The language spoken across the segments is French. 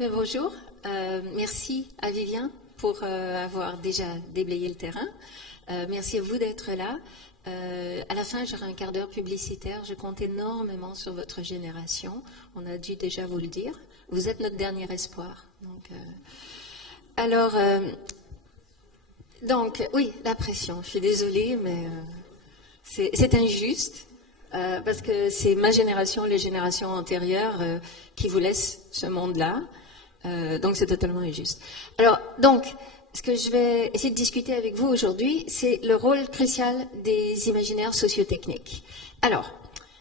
Bonjour, merci à Vivien pour avoir déjà déblayé le terrain. Merci à vous d'être là. À la fin, j'aurai un quart d'heure publicitaire. Je compte énormément sur votre génération. On a dû déjà vous le dire. Vous êtes notre dernier espoir. Donc, oui, la pression. Je suis désolée, mais c'est injuste. Parce que c'est ma génération, les générations antérieures qui vous laissent ce monde-là. Donc c'est totalement injuste. Alors, donc, ce que je vais essayer de discuter avec vous aujourd'hui, c'est le rôle crucial des imaginaires sociotechniques. Alors,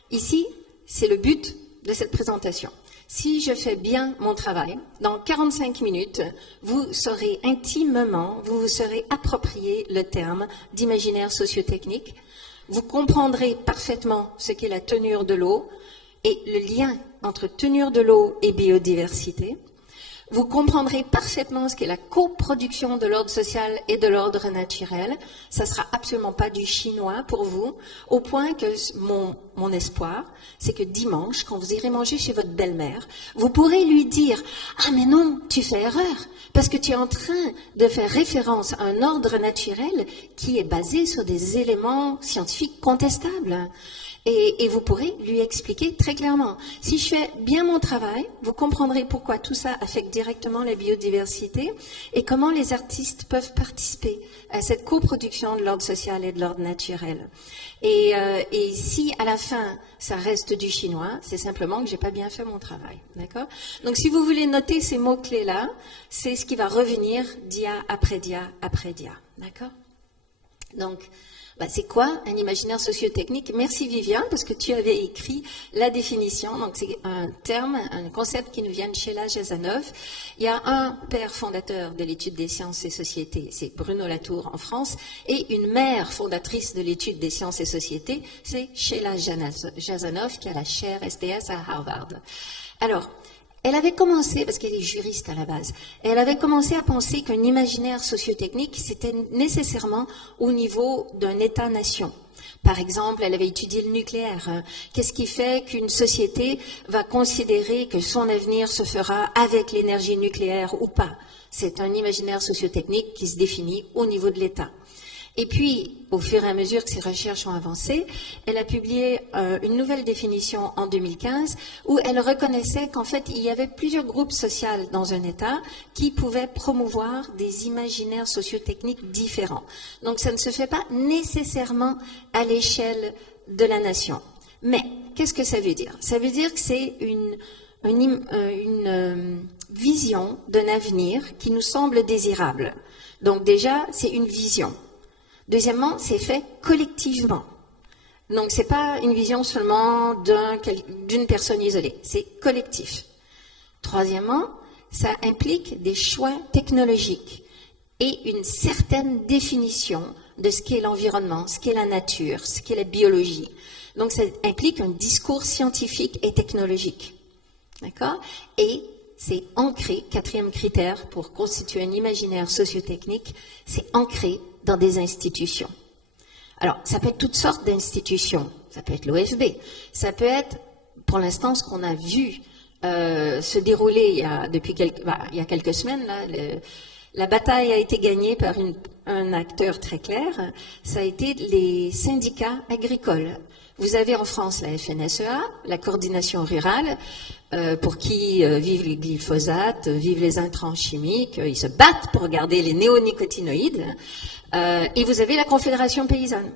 ici, c'est le but de cette présentation. Si je fais bien mon travail, dans 45 minutes, vous saurez intimement, vous vous serez approprié le terme d'imaginaire sociotechnique. Vous comprendrez parfaitement ce qu'est la tenure de l'eau et le lien entre tenure de l'eau et biodiversité. Vous comprendrez parfaitement ce qu'est la coproduction de l'ordre social et de l'ordre naturel. Ça ne sera absolument pas du chinois pour vous, au point que mon espoir, c'est que dimanche, quand vous irez manger chez votre belle-mère, vous pourrez lui dire « Ah mais non, tu fais erreur, parce que tu es en train de faire référence à un ordre naturel qui est basé sur des éléments scientifiques contestables. » Et vous pourrez lui expliquer très clairement. Si je fais bien mon travail, vous comprendrez pourquoi tout ça affecte directement la biodiversité et comment les artistes peuvent participer à cette coproduction de l'ordre social et de l'ordre naturel. Et si à la fin ça reste du chinois, c'est simplement que j'ai pas bien fait mon travail, d'accord? Donc si vous voulez noter ces mots-clés là, c'est ce qui va revenir dia après dia après dia, d'accord? Donc c'est quoi un imaginaire sociotechnique? Merci Vivien, parce que tu avais écrit la définition. Donc c'est un terme, un concept qui nous vient de Sheila Jazanov. Il y a un père fondateur de l'étude des sciences et sociétés, c'est Bruno Latour en France, et une mère fondatrice de l'étude des sciences et sociétés, c'est Sheila Jazanov, qui a la chaire STS à Harvard. Alors, elle avait commencé, parce qu'elle est juriste à la base, elle avait commencé à penser qu'un imaginaire sociotechnique, c'était nécessairement au niveau d'un État-nation. Par exemple, elle avait étudié le nucléaire. Qu'est-ce qui fait qu'une société va considérer que son avenir se fera avec l'énergie nucléaire ou pas? C'est un imaginaire sociotechnique qui se définit au niveau de l'État. Et puis, au fur et à mesure que ses recherches ont avancé, elle a publié une nouvelle définition en 2015 où elle reconnaissait qu'en fait, il y avait plusieurs groupes sociaux dans un État qui pouvaient promouvoir des imaginaires sociotechniques différents. Donc, ça ne se fait pas nécessairement à l'échelle de la nation. Mais, qu'est-ce que ça veut dire? Ça veut dire que c'est une vision d'un avenir qui nous semble désirable. Donc déjà, c'est une vision. Deuxièmement, c'est fait collectivement. Donc, ce n'est pas une vision seulement d'une personne isolée, c'est collectif. Troisièmement, ça implique des choix technologiques et une certaine définition de ce qu'est l'environnement, ce qu'est la nature, ce qu'est la biologie. Donc, ça implique un discours scientifique et technologique. D'accord? Et c'est ancré, quatrième critère pour constituer un imaginaire sociotechnique, c'est ancré dans des institutions. Alors, ça peut être toutes sortes d'institutions. Ça peut être l'OFB. Ça peut être, pour l'instant, ce qu'on a vu se dérouler il y a quelques semaines. Là, la bataille a été gagnée par un acteur très clair. Ça a été les syndicats agricoles. Vous avez en France la FNSEA, la coordination rurale, pour qui vivent les glyphosates, vivent les intrants chimiques, ils se battent pour garder les néonicotinoïdes. Et vous avez la Confédération paysanne,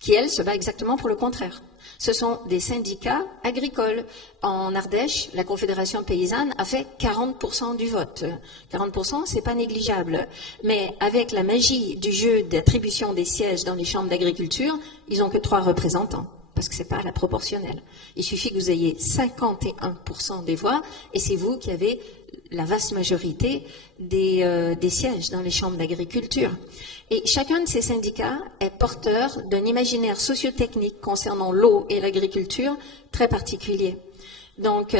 qui, elle, se bat exactement pour le contraire. Ce sont des syndicats agricoles. En Ardèche, la Confédération paysanne a fait 40% du vote. 40%, c'est pas négligeable. Mais avec la magie du jeu d'attribution des sièges dans les chambres d'agriculture, ils n'ont que 3 représentants, parce que c'est pas la proportionnelle. Il suffit que vous ayez 51% des voix, et c'est vous qui avez la vaste majorité des sièges dans les chambres d'agriculture. Et chacun de ces syndicats est porteur d'un imaginaire sociotechnique concernant l'eau et l'agriculture très particulier. Donc,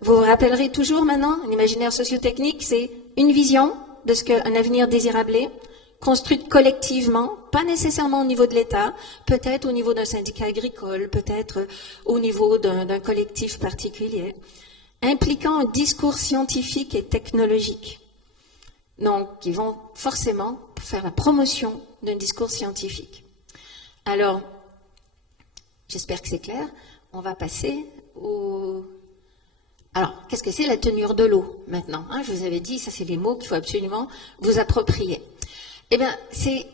vous vous rappellerez toujours maintenant, un imaginaire sociotechnique, c'est une vision de ce qu'un avenir désirable est, construite collectivement, pas nécessairement au niveau de l'État, peut-être au niveau d'un syndicat agricole, peut-être au niveau d'un collectif particulier. impliquant un discours scientifique et technologique. Donc, ils vont forcément faire la promotion d'un discours scientifique. Alors, j'espère que c'est clair. On va passer au... Alors, qu'est-ce que c'est la tenure de l'eau maintenant, hein? Je vous avais dit, ça c'est les mots qu'il faut absolument vous approprier. Eh bien,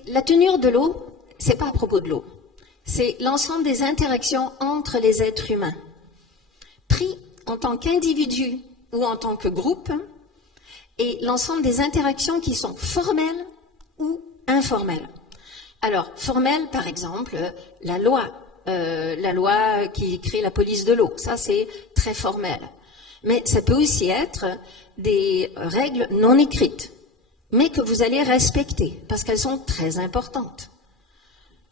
la tenure de l'eau, c'est pas à propos de l'eau. C'est l'ensemble des interactions entre les êtres humains, pris en tant qu'individu ou en tant que groupe, et l'ensemble des interactions qui sont formelles ou informelles. Alors, formelle, par exemple, la loi qui crée la police de l'eau, ça c'est très formel. Mais ça peut aussi être des règles non écrites, mais que vous allez respecter, parce qu'elles sont très importantes.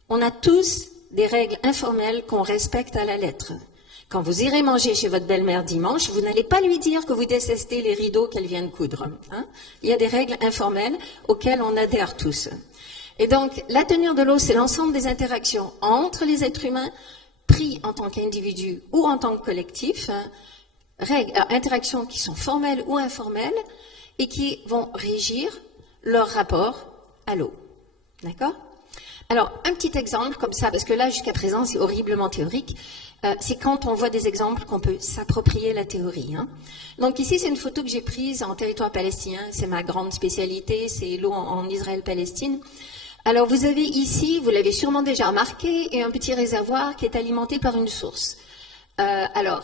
On a tous des règles informelles qu'on respecte à la lettre. Quand vous irez manger chez votre belle-mère dimanche, vous n'allez pas lui dire que vous détestez les rideaux qu'elle vient de coudre. Hein? Il y a des règles informelles auxquelles on adhère tous. Et donc, la tenure de l'eau, c'est l'ensemble des interactions entre les êtres humains, pris en tant qu'individus ou en tant que collectif, interactions qui sont formelles ou informelles et qui vont régir leur rapport à l'eau. D'accord ? Alors, un petit exemple comme ça, parce que là, jusqu'à présent, c'est horriblement théorique, c'est quand on voit des exemples qu'on peut s'approprier la théorie. Hein. Donc ici, c'est une photo que j'ai prise en territoire palestinien, c'est ma grande spécialité, c'est l'eau en Israël-Palestine. Alors, vous avez ici, vous l'avez sûrement déjà remarqué, un petit réservoir qui est alimenté par une source. Alors,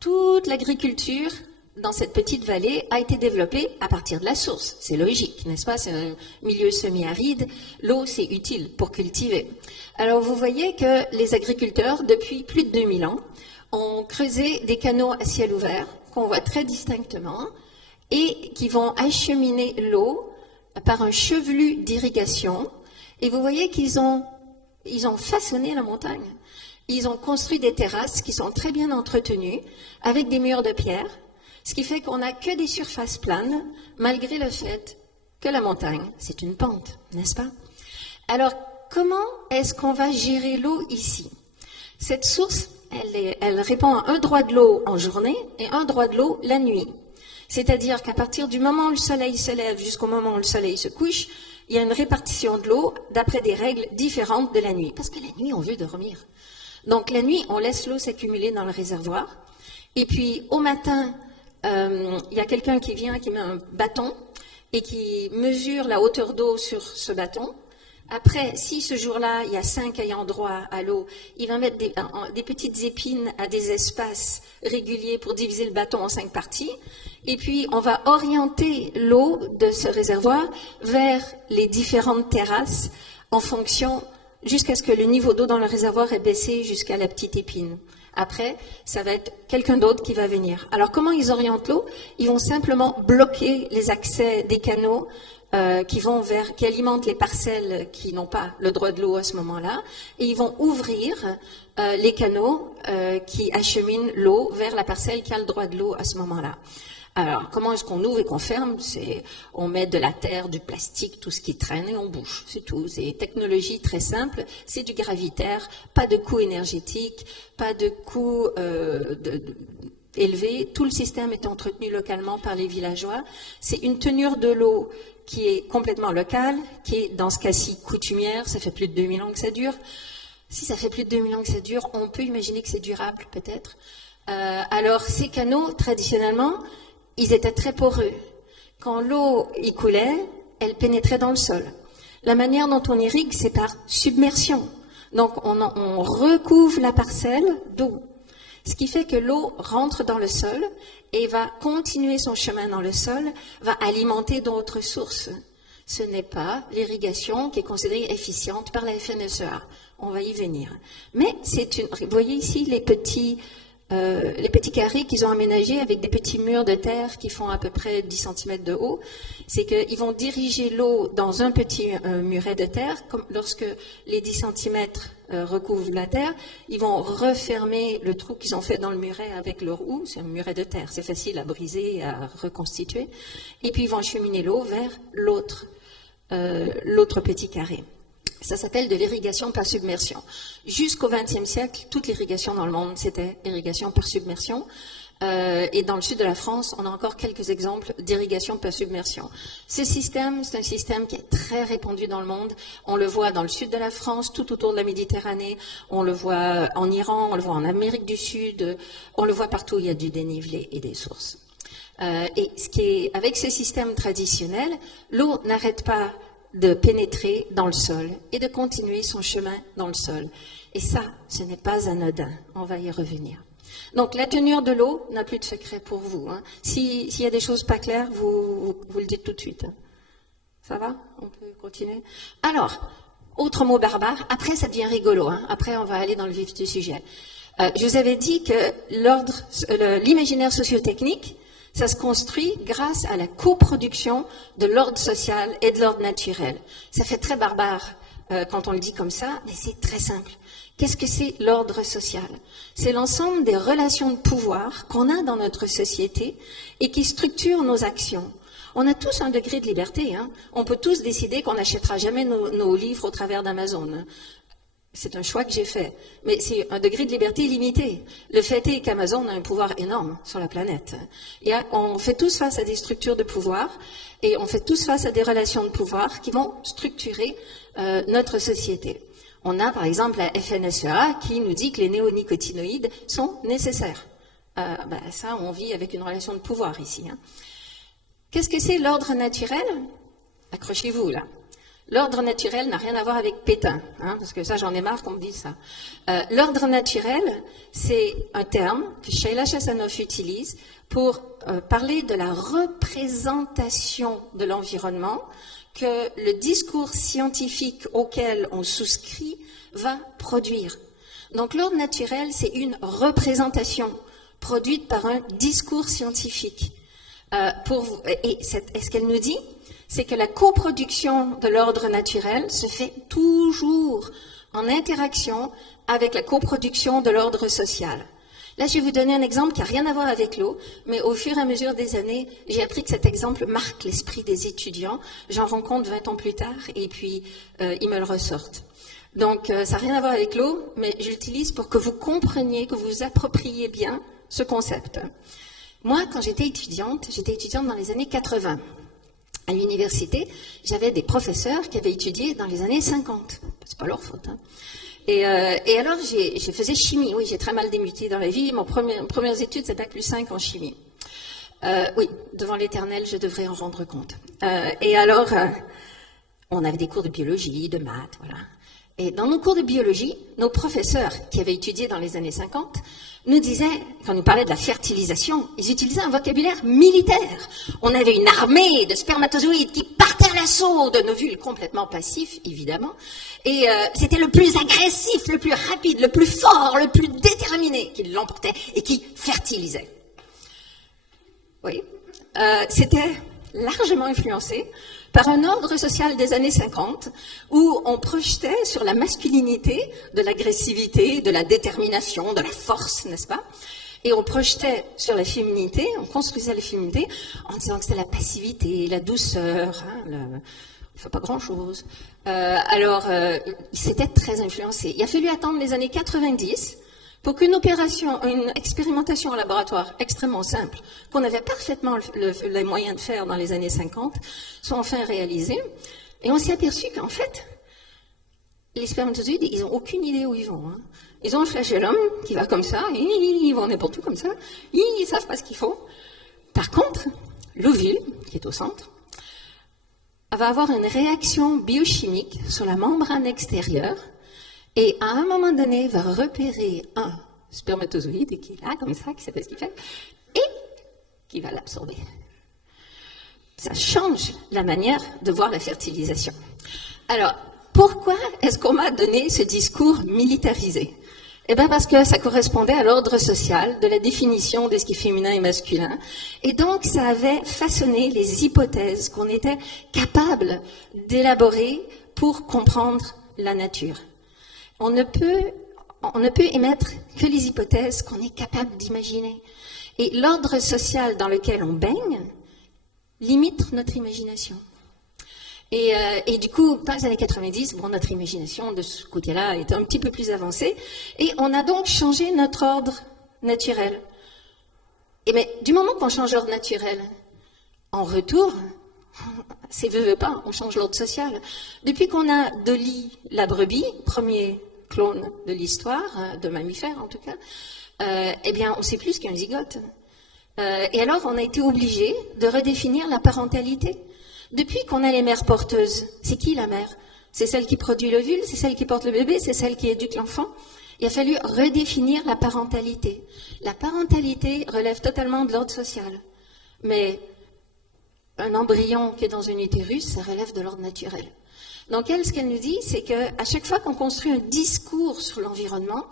toute l'agriculture dans cette petite vallée a été développée à partir de la source. C'est logique, n'est-ce pas? C'est un milieu semi-aride. L'eau, c'est utile pour cultiver. Alors, vous voyez que les agriculteurs, depuis plus de 2000 ans, ont creusé des canaux à ciel ouvert, qu'on voit très distinctement, et qui vont acheminer l'eau par un chevelu d'irrigation. Et vous voyez qu'ils ont façonné la montagne. Ils ont construit des terrasses qui sont très bien entretenues, avec des murs de pierre, ce qui fait qu'on n'a que des surfaces planes, malgré le fait que la montagne, c'est une pente, n'est-ce pas? Alors, comment est-ce qu'on va gérer l'eau ici? Cette source, elle répond à un droit de l'eau en journée et un droit de l'eau la nuit. C'est-à-dire qu'à partir du moment où le soleil se lève jusqu'au moment où le soleil se couche, il y a une répartition de l'eau d'après des règles différentes de la nuit. Parce que la nuit, on veut dormir. Donc la nuit, on laisse l'eau s'accumuler dans le réservoir. Et puis au matin, il y a quelqu'un qui vient, qui met un bâton et qui mesure la hauteur d'eau sur ce bâton. Après, si ce jour-là, il y a 5 ayants droit à l'eau, il va mettre des petites épines à des espaces réguliers pour diviser le bâton en 5 parties. Et puis, on va orienter l'eau de ce réservoir vers les différentes terrasses en fonction, jusqu'à ce que le niveau d'eau dans le réservoir ait baissé jusqu'à la petite épine. Après, ça va être quelqu'un d'autre qui va venir. Alors, comment ils orientent l'eau? Ils vont simplement bloquer les accès des canaux qui alimentent les parcelles qui n'ont pas le droit de l'eau à ce moment-là, et ils vont ouvrir les canaux qui acheminent l'eau vers la parcelle qui a le droit de l'eau à ce moment-là. Alors, comment est-ce qu'on ouvre et qu'on ferme? On met de la terre, du plastique, tout ce qui traîne et on bouche, c'est tout. C'est une technologie très simple, c'est du gravitaire, pas de coût énergétique, pas de coût élevé. Tout le système est entretenu localement par les villageois. C'est une tenure de l'eau qui est complètement locale, qui est dans ce cas-ci coutumière, ça fait plus de 2000 ans que ça dure. Si ça fait plus de 2000 ans que ça dure, on peut imaginer que c'est durable peut-être. Alors ces canaux, traditionnellement, ils étaient très poreux. Quand l'eau y coulait, elle pénétrait dans le sol. La manière dont on irrigue, c'est par submersion. Donc on recouvre la parcelle d'eau. Ce qui fait que l'eau rentre dans le sol et va continuer son chemin dans le sol, va alimenter d'autres sources. Ce n'est pas l'irrigation qui est considérée efficiente par la FNSEA. On va y venir. Mais vous voyez ici les petits carrés qu'ils ont aménagés avec des petits murs de terre qui font à peu près 10 cm de haut. C'est qu'ils vont diriger l'eau dans un petit muret de terre. Comme lorsque les 10 cm recouvrent la terre, ils vont refermer le trou qu'ils ont fait dans le muret avec leur houe. C'est un muret de terre, c'est facile à briser et à reconstituer. Et puis ils vont acheminer l'eau vers l'autre petit carré. Ça s'appelle de l'irrigation par submersion. Jusqu'au XXe siècle, toute l'irrigation dans le monde, c'était irrigation par submersion. Et dans le sud de la France, on a encore quelques exemples d'irrigation par submersion. Ce système, c'est un système qui est très répandu dans le monde. On le voit dans le sud de la France, tout autour de la Méditerranée. On le voit en Iran, on le voit en Amérique du Sud. On le voit partout où il y a du dénivelé et des sources. Et avec ce système traditionnel, l'eau n'arrête pas de pénétrer dans le sol et de continuer son chemin dans le sol. Et ça, ce n'est pas anodin. On va y revenir. Donc, la tenue de l'eau n'a plus de secret pour vous. Hein. S'il y a des choses pas claires, vous le dites tout de suite. Hein. Ça va? On peut continuer? Alors, autre mot barbare. Après, ça devient rigolo. Hein. Après, on va aller dans le vif du sujet. Je vous avais dit que l'imaginaire sociotechnique, ça se construit grâce à la coproduction de l'ordre social et de l'ordre naturel. Ça fait très barbare quand on le dit comme ça, mais c'est très simple. Qu'est-ce que c'est l'ordre social? C'est l'ensemble des relations de pouvoir qu'on a dans notre société et qui structurent nos actions. On a tous un degré de liberté. Hein. On peut tous décider qu'on n'achètera jamais nos livres au travers d'Amazon. Hein. C'est un choix que j'ai fait. Mais c'est un degré de liberté limité. Le fait est qu'Amazon a un pouvoir énorme sur la planète. Et on fait tous face à des structures de pouvoir et on fait tous face à des relations de pouvoir qui vont structurer notre société. On a par exemple la FNSEA qui nous dit que les néonicotinoïdes sont nécessaires. Ça, on vit avec une relation de pouvoir ici. Hein. Qu'est-ce que c'est l'ordre naturel? Accrochez-vous là. L'ordre naturel n'a rien à voir avec Pétain, hein, parce que ça, j'en ai marre qu'on me dise ça. L'ordre naturel, c'est un terme que Sheila Chassanoff utilise pour parler de la représentation de l'environnement que le discours scientifique auquel on souscrit va produire. Donc l'ordre naturel, c'est une représentation produite par un discours scientifique. Et ce qu'elle nous dit, c'est que la coproduction de l'ordre naturel se fait toujours en interaction avec la coproduction de l'ordre social. Là, je vais vous donner un exemple qui n'a rien à voir avec l'eau, mais au fur et à mesure des années, j'ai appris que cet exemple marque l'esprit des étudiants. J'en rencontre 20 ans plus tard et puis ils me le ressortent. Donc, ça n'a rien à voir avec l'eau, mais je l'utilise pour que vous compreniez, que vous vous appropriez bien ce concept. Moi, quand j'étais étudiante dans les années 80. À l'université, j'avais des professeurs qui avaient étudié dans les années 50. C'est pas leur faute. Hein. Et alors, je faisais chimie. Oui, j'ai très mal débuté dans la vie. Mes premières études, c'est Bac+5 en chimie. Oui, devant l'Éternel, je devrais en rendre compte. Et alors, on avait des cours de biologie, de maths, voilà. Et dans nos cours de biologie, nos professeurs qui avaient étudié dans les années 50 nous disaient, quand nous parlaient de la fertilisation, ils utilisaient un vocabulaire militaire. On avait une armée de spermatozoïdes qui partaient à l'assaut de novules complètement passifs, évidemment. Et c'était le plus agressif, le plus rapide, le plus fort, le plus déterminé qui l'emportait et qui fertilisait. Oui, c'était largement influencé par un ordre social des années 50 où on projetait sur la masculinité de l'agressivité, de la détermination, de la force, n'est-ce pas? Et on projetait sur la féminité, on construisait la féminité en disant que c'était la passivité, la douceur, hein, on ne fait pas grand-chose. C'était très influencé. Il a fallu attendre les années 90 pour qu'une une expérimentation en laboratoire extrêmement simple, qu'on avait parfaitement les moyens de faire dans les années 50, soit enfin réalisée. Et on s'est aperçu qu'en fait, les spermatozoïdes, ils n'ont aucune idée où ils vont. Hein. Ils ont un flagellum qui va comme ça, ils vont n'importe où comme ça, ils ne savent pas ce qu'il faut. Par contre, l'ovule, qui est au centre, va avoir une réaction biochimique sur la membrane extérieure, et à un moment donné, va repérer un spermatozoïde qui est là, comme ça, qui sait pas ce qu'il fait, et qui va l'absorber. Ça change la manière de voir la fertilisation. Alors, pourquoi est-ce qu'on m'a donné ce discours militarisé? Eh bien, parce que ça correspondait à l'ordre social de la définition de ce qui est féminin et masculin. Et donc, ça avait façonné les hypothèses qu'on était capable d'élaborer pour comprendre la nature. On ne peut émettre que les hypothèses qu'on est capable d'imaginer. Et l'ordre social dans lequel on baigne limite notre imagination. Et du coup, dans les années 90, notre imagination de ce côté-là était un petit peu plus avancée. Et on a donc changé notre ordre naturel. Mais du moment qu'on change l'ordre naturel, en retour, c'est veut pas, on change l'ordre social. Depuis qu'on a Dolly la brebis, premier clone de l'histoire, de mammifère en tout cas, eh bien on sait plus qu'un zygote. Et alors on a été obligé de redéfinir la parentalité. Depuis qu'on a les mères porteuses, c'est qui la mère? C'est celle qui produit l'ovule, c'est celle qui porte le bébé, c'est celle qui éduque l'enfant. Il a fallu redéfinir la parentalité. La parentalité relève totalement de l'ordre social. Mais un embryon qui est dans un utérus, ça relève de l'ordre naturel. Donc elle, ce qu'elle nous dit, c'est qu'à chaque fois qu'on construit un discours sur l'environnement,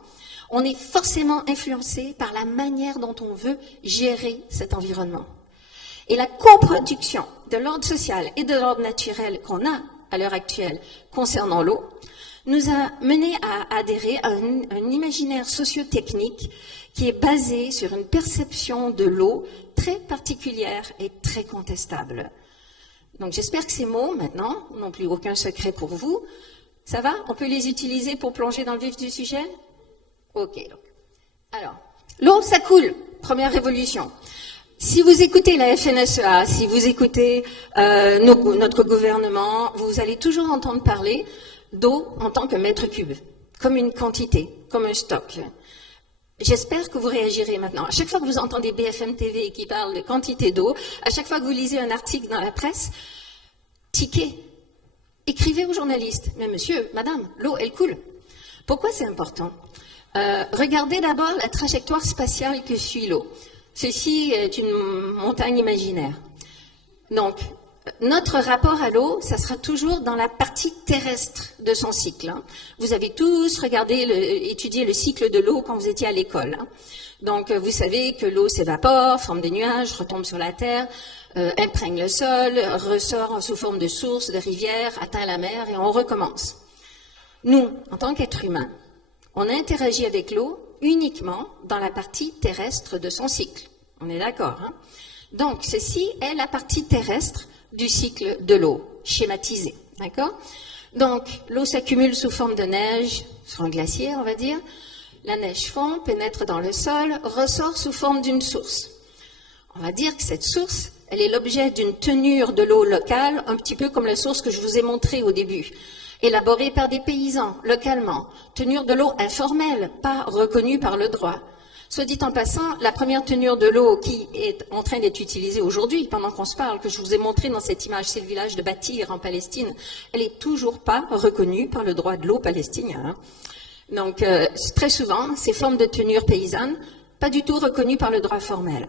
on est forcément influencé par la manière dont on veut gérer cet environnement. Et la coproduction de l'ordre social et de l'ordre naturel qu'on a à l'heure actuelle concernant l'eau nous a mené à adhérer à un imaginaire socio-technique qui est basé sur une perception de l'eau très particulière et très contestable. Donc j'espère que ces mots, maintenant, n'ont plus aucun secret pour vous. Ça va? On peut les utiliser pour plonger dans le vif du sujet? Ok. Alors, l'eau, ça coule. Première révolution. Si vous écoutez la FNSEA, si vous écoutez notre gouvernement, vous allez toujours entendre parler d'eau en tant que mètre cube, comme une quantité, comme un stock. J'espère que vous réagirez maintenant. À chaque fois que vous entendez BFM TV qui parle de quantité d'eau, à chaque fois que vous lisez un article dans la presse, tiquez. Écrivez aux journalistes. Mais monsieur, madame, l'eau, elle coule. Pourquoi c'est important? Regardez d'abord la trajectoire spatiale que suit l'eau. Ceci est une montagne imaginaire. Donc, notre rapport à l'eau, ça sera toujours dans la partie terrestre de son cycle. Hein. Vous avez tous étudié le cycle de l'eau quand vous étiez à l'école. Hein. Donc, vous savez que l'eau s'évapore, forme des nuages, retombe sur la terre, imprègne le sol, ressort sous forme de source, de rivière, atteint la mer et on recommence. Nous, en tant qu'êtres humains, on interagit avec l'eau uniquement dans la partie terrestre de son cycle. On est d'accord, hein? Donc, ceci est la partie terrestre du cycle de l'eau, schématisée, d'accord? Donc, l'eau s'accumule sous forme de neige, sur un glacier, on va dire. La neige fond, pénètre dans le sol, ressort sous forme d'une source. On va dire que cette source, elle est l'objet d'une tenure de l'eau locale, un petit peu comme la source que je vous ai montrée au début. Élaborée par des paysans, localement. Tenure de l'eau informelle, pas reconnue par le droit. Soit dit en passant, la première tenure de l'eau qui est en train d'être utilisée aujourd'hui, pendant qu'on se parle, que je vous ai montré dans cette image, c'est le village de Batir en Palestine, elle n'est toujours pas reconnue par le droit de l'eau palestinien. Hein. Donc, très souvent, ces formes de tenure paysanne, pas du tout reconnues par le droit formel.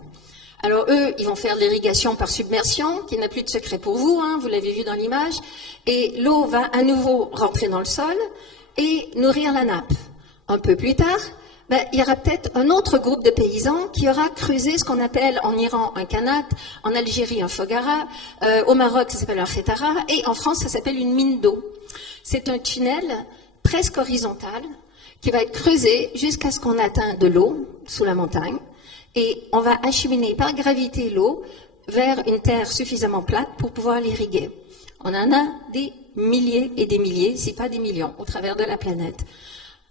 Alors eux, ils vont faire de l'irrigation par submersion, qui n'a plus de secret pour vous, hein, vous l'avez vu dans l'image, et l'eau va à nouveau rentrer dans le sol et nourrir la nappe. Un peu plus tard, il y aura peut-être un autre groupe de paysans qui aura creusé ce qu'on appelle en Iran un kanat, en Algérie un fogara, au Maroc ça s'appelle un khetara, et en France ça s'appelle une mine d'eau. C'est un tunnel presque horizontal qui va être creusé jusqu'à ce qu'on atteigne de l'eau sous la montagne. Et on va acheminer par gravité l'eau vers une terre suffisamment plate pour pouvoir l'irriguer. On en a des milliers et des milliers, si pas des millions, au travers de la planète.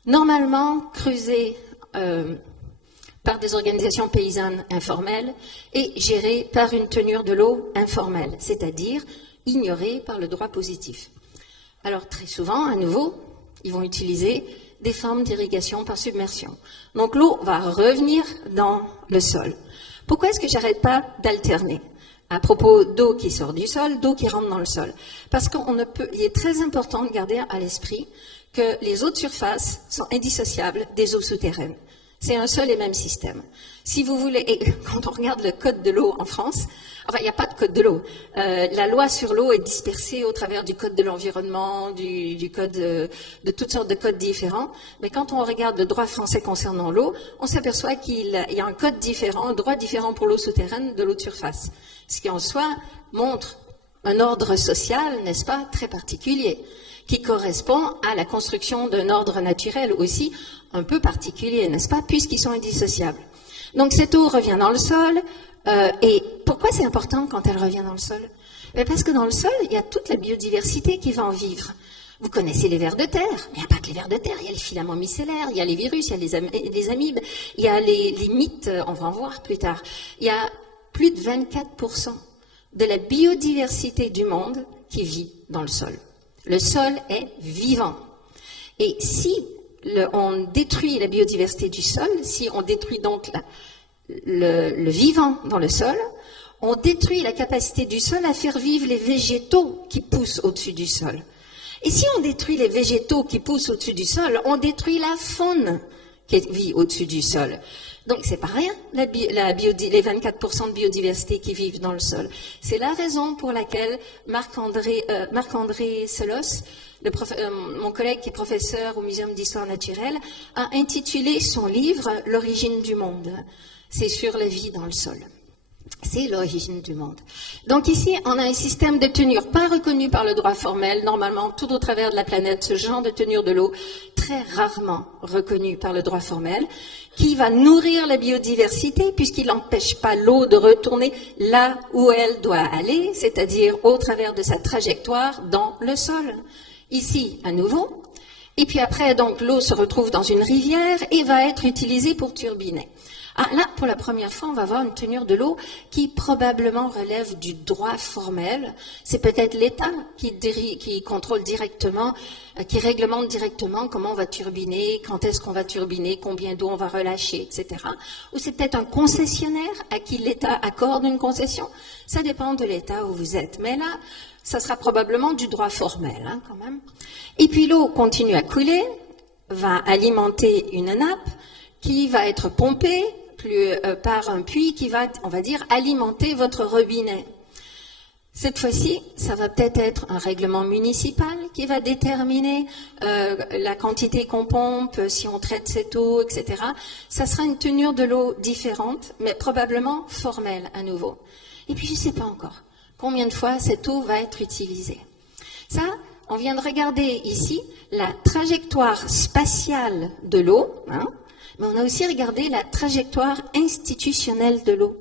Normalement creusés par des organisations paysannes informelles et gérés par une tenure de l'eau informelle, c'est-à-dire ignorés par le droit positif. Alors très souvent, à nouveau, ils vont utiliser des formes d'irrigation par submersion. Donc l'eau va revenir dans le sol. Pourquoi est-ce que j'arrête pas d'alterner à propos d'eau qui sort du sol, d'eau qui rentre dans le sol? Parce il est très important de garder à l'esprit que les eaux de surface sont indissociables des eaux souterraines. C'est un seul et même système. Si vous voulez, et quand on regarde le code de l'eau en France, enfin, il n'y a pas de code de l'eau. La loi sur l'eau est dispersée au travers du code de l'environnement, du code de toutes sortes de codes différents. Mais quand on regarde le droit français concernant l'eau, on s'aperçoit qu'il y a un code différent, un droit différent pour l'eau souterraine de l'eau de surface. Ce qui en soi montre un ordre social, n'est-ce pas, très particulier, qui correspond à la construction d'un ordre naturel aussi un peu particulier, n'est-ce pas, puisqu'ils sont indissociables. Donc cette eau revient dans le sol, et pourquoi c'est important quand elle revient dans le sol? Parce que dans le sol, il y a toute la biodiversité qui va en vivre. Vous connaissez les vers de terre, mais il n'y a pas que les vers de terre, il y a les filaments micellaires, il y a les virus, il y a les amibes, il y a les mythes, on va en voir plus tard. Il y a plus de 24% de la biodiversité du monde qui vit dans le sol. Le sol est vivant. Et si on détruit la biodiversité du sol, si on détruit donc le vivant dans le sol, on détruit la capacité du sol à faire vivre les végétaux qui poussent au-dessus du sol. Et si on détruit les végétaux qui poussent au-dessus du sol, on détruit la faune qui vit au-dessus du sol. Donc c'est pas rien, les 24% de biodiversité qui vivent dans le sol. C'est la raison pour laquelle Marc-André Selos, mon collègue qui est professeur au Muséum d'histoire naturelle, a intitulé son livre « L'origine du monde ». C'est sur la vie dans le sol. C'est l'origine du monde. Donc ici, on a un système de tenure pas reconnu par le droit formel, normalement tout au travers de la planète, ce genre de tenure de l'eau, très rarement reconnu par le droit formel, qui va nourrir la biodiversité puisqu'il n'empêche pas l'eau de retourner là où elle doit aller, c'est-à-dire au travers de sa trajectoire dans le sol. Ici, à nouveau. Et puis après, donc, l'eau se retrouve dans une rivière et va être utilisée pour turbiner. Ah, là, pour la première fois, on va voir une tenure de l'eau qui probablement relève du droit formel. C'est peut-être l'État qui contrôle directement, qui réglemente directement comment on va turbiner, quand est-ce qu'on va turbiner, combien d'eau on va relâcher, etc. Ou c'est peut-être un concessionnaire à qui l'État accorde une concession. Ça dépend de l'État où vous êtes. Mais là, ça sera probablement du droit formel, hein, quand même. Et puis l'eau continue à couler, va alimenter une nappe qui va être pompée par un puits qui va, on va dire, alimenter votre robinet. Cette fois-ci, ça va peut-être être un règlement municipal qui va déterminer la quantité qu'on pompe, si on traite cette eau, etc. Ça sera une tenure de l'eau différente, mais probablement formelle à nouveau. Et puis, je ne sais pas encore combien de fois cette eau va être utilisée. Ça, on vient de regarder ici la trajectoire spatiale de l'eau, hein, mais on a aussi regardé la trajectoire institutionnelle de l'eau.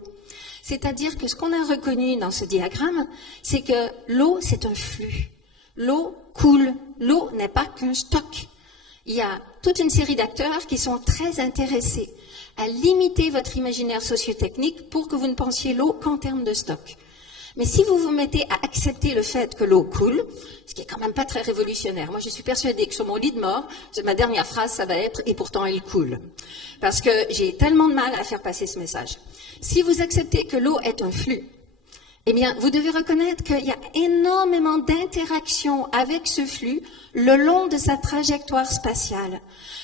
C'est-à-dire que ce qu'on a reconnu dans ce diagramme, c'est que l'eau, c'est un flux. L'eau coule. L'eau n'est pas qu'un stock. Il y a toute une série d'acteurs qui sont très intéressés à limiter votre imaginaire socio-technique pour que vous ne pensiez l'eau qu'en termes de stock. Mais si vous vous mettez à accepter le fait que l'eau coule, ce qui est quand même pas très révolutionnaire, moi je suis persuadée que sur mon lit de mort, ma dernière phrase ça va être « et pourtant elle coule ». Parce que j'ai tellement de mal à faire passer ce message. Si vous acceptez que l'eau est un flux, eh bien vous devez reconnaître qu'il y a énormément d'interactions avec ce flux le long de sa trajectoire spatiale.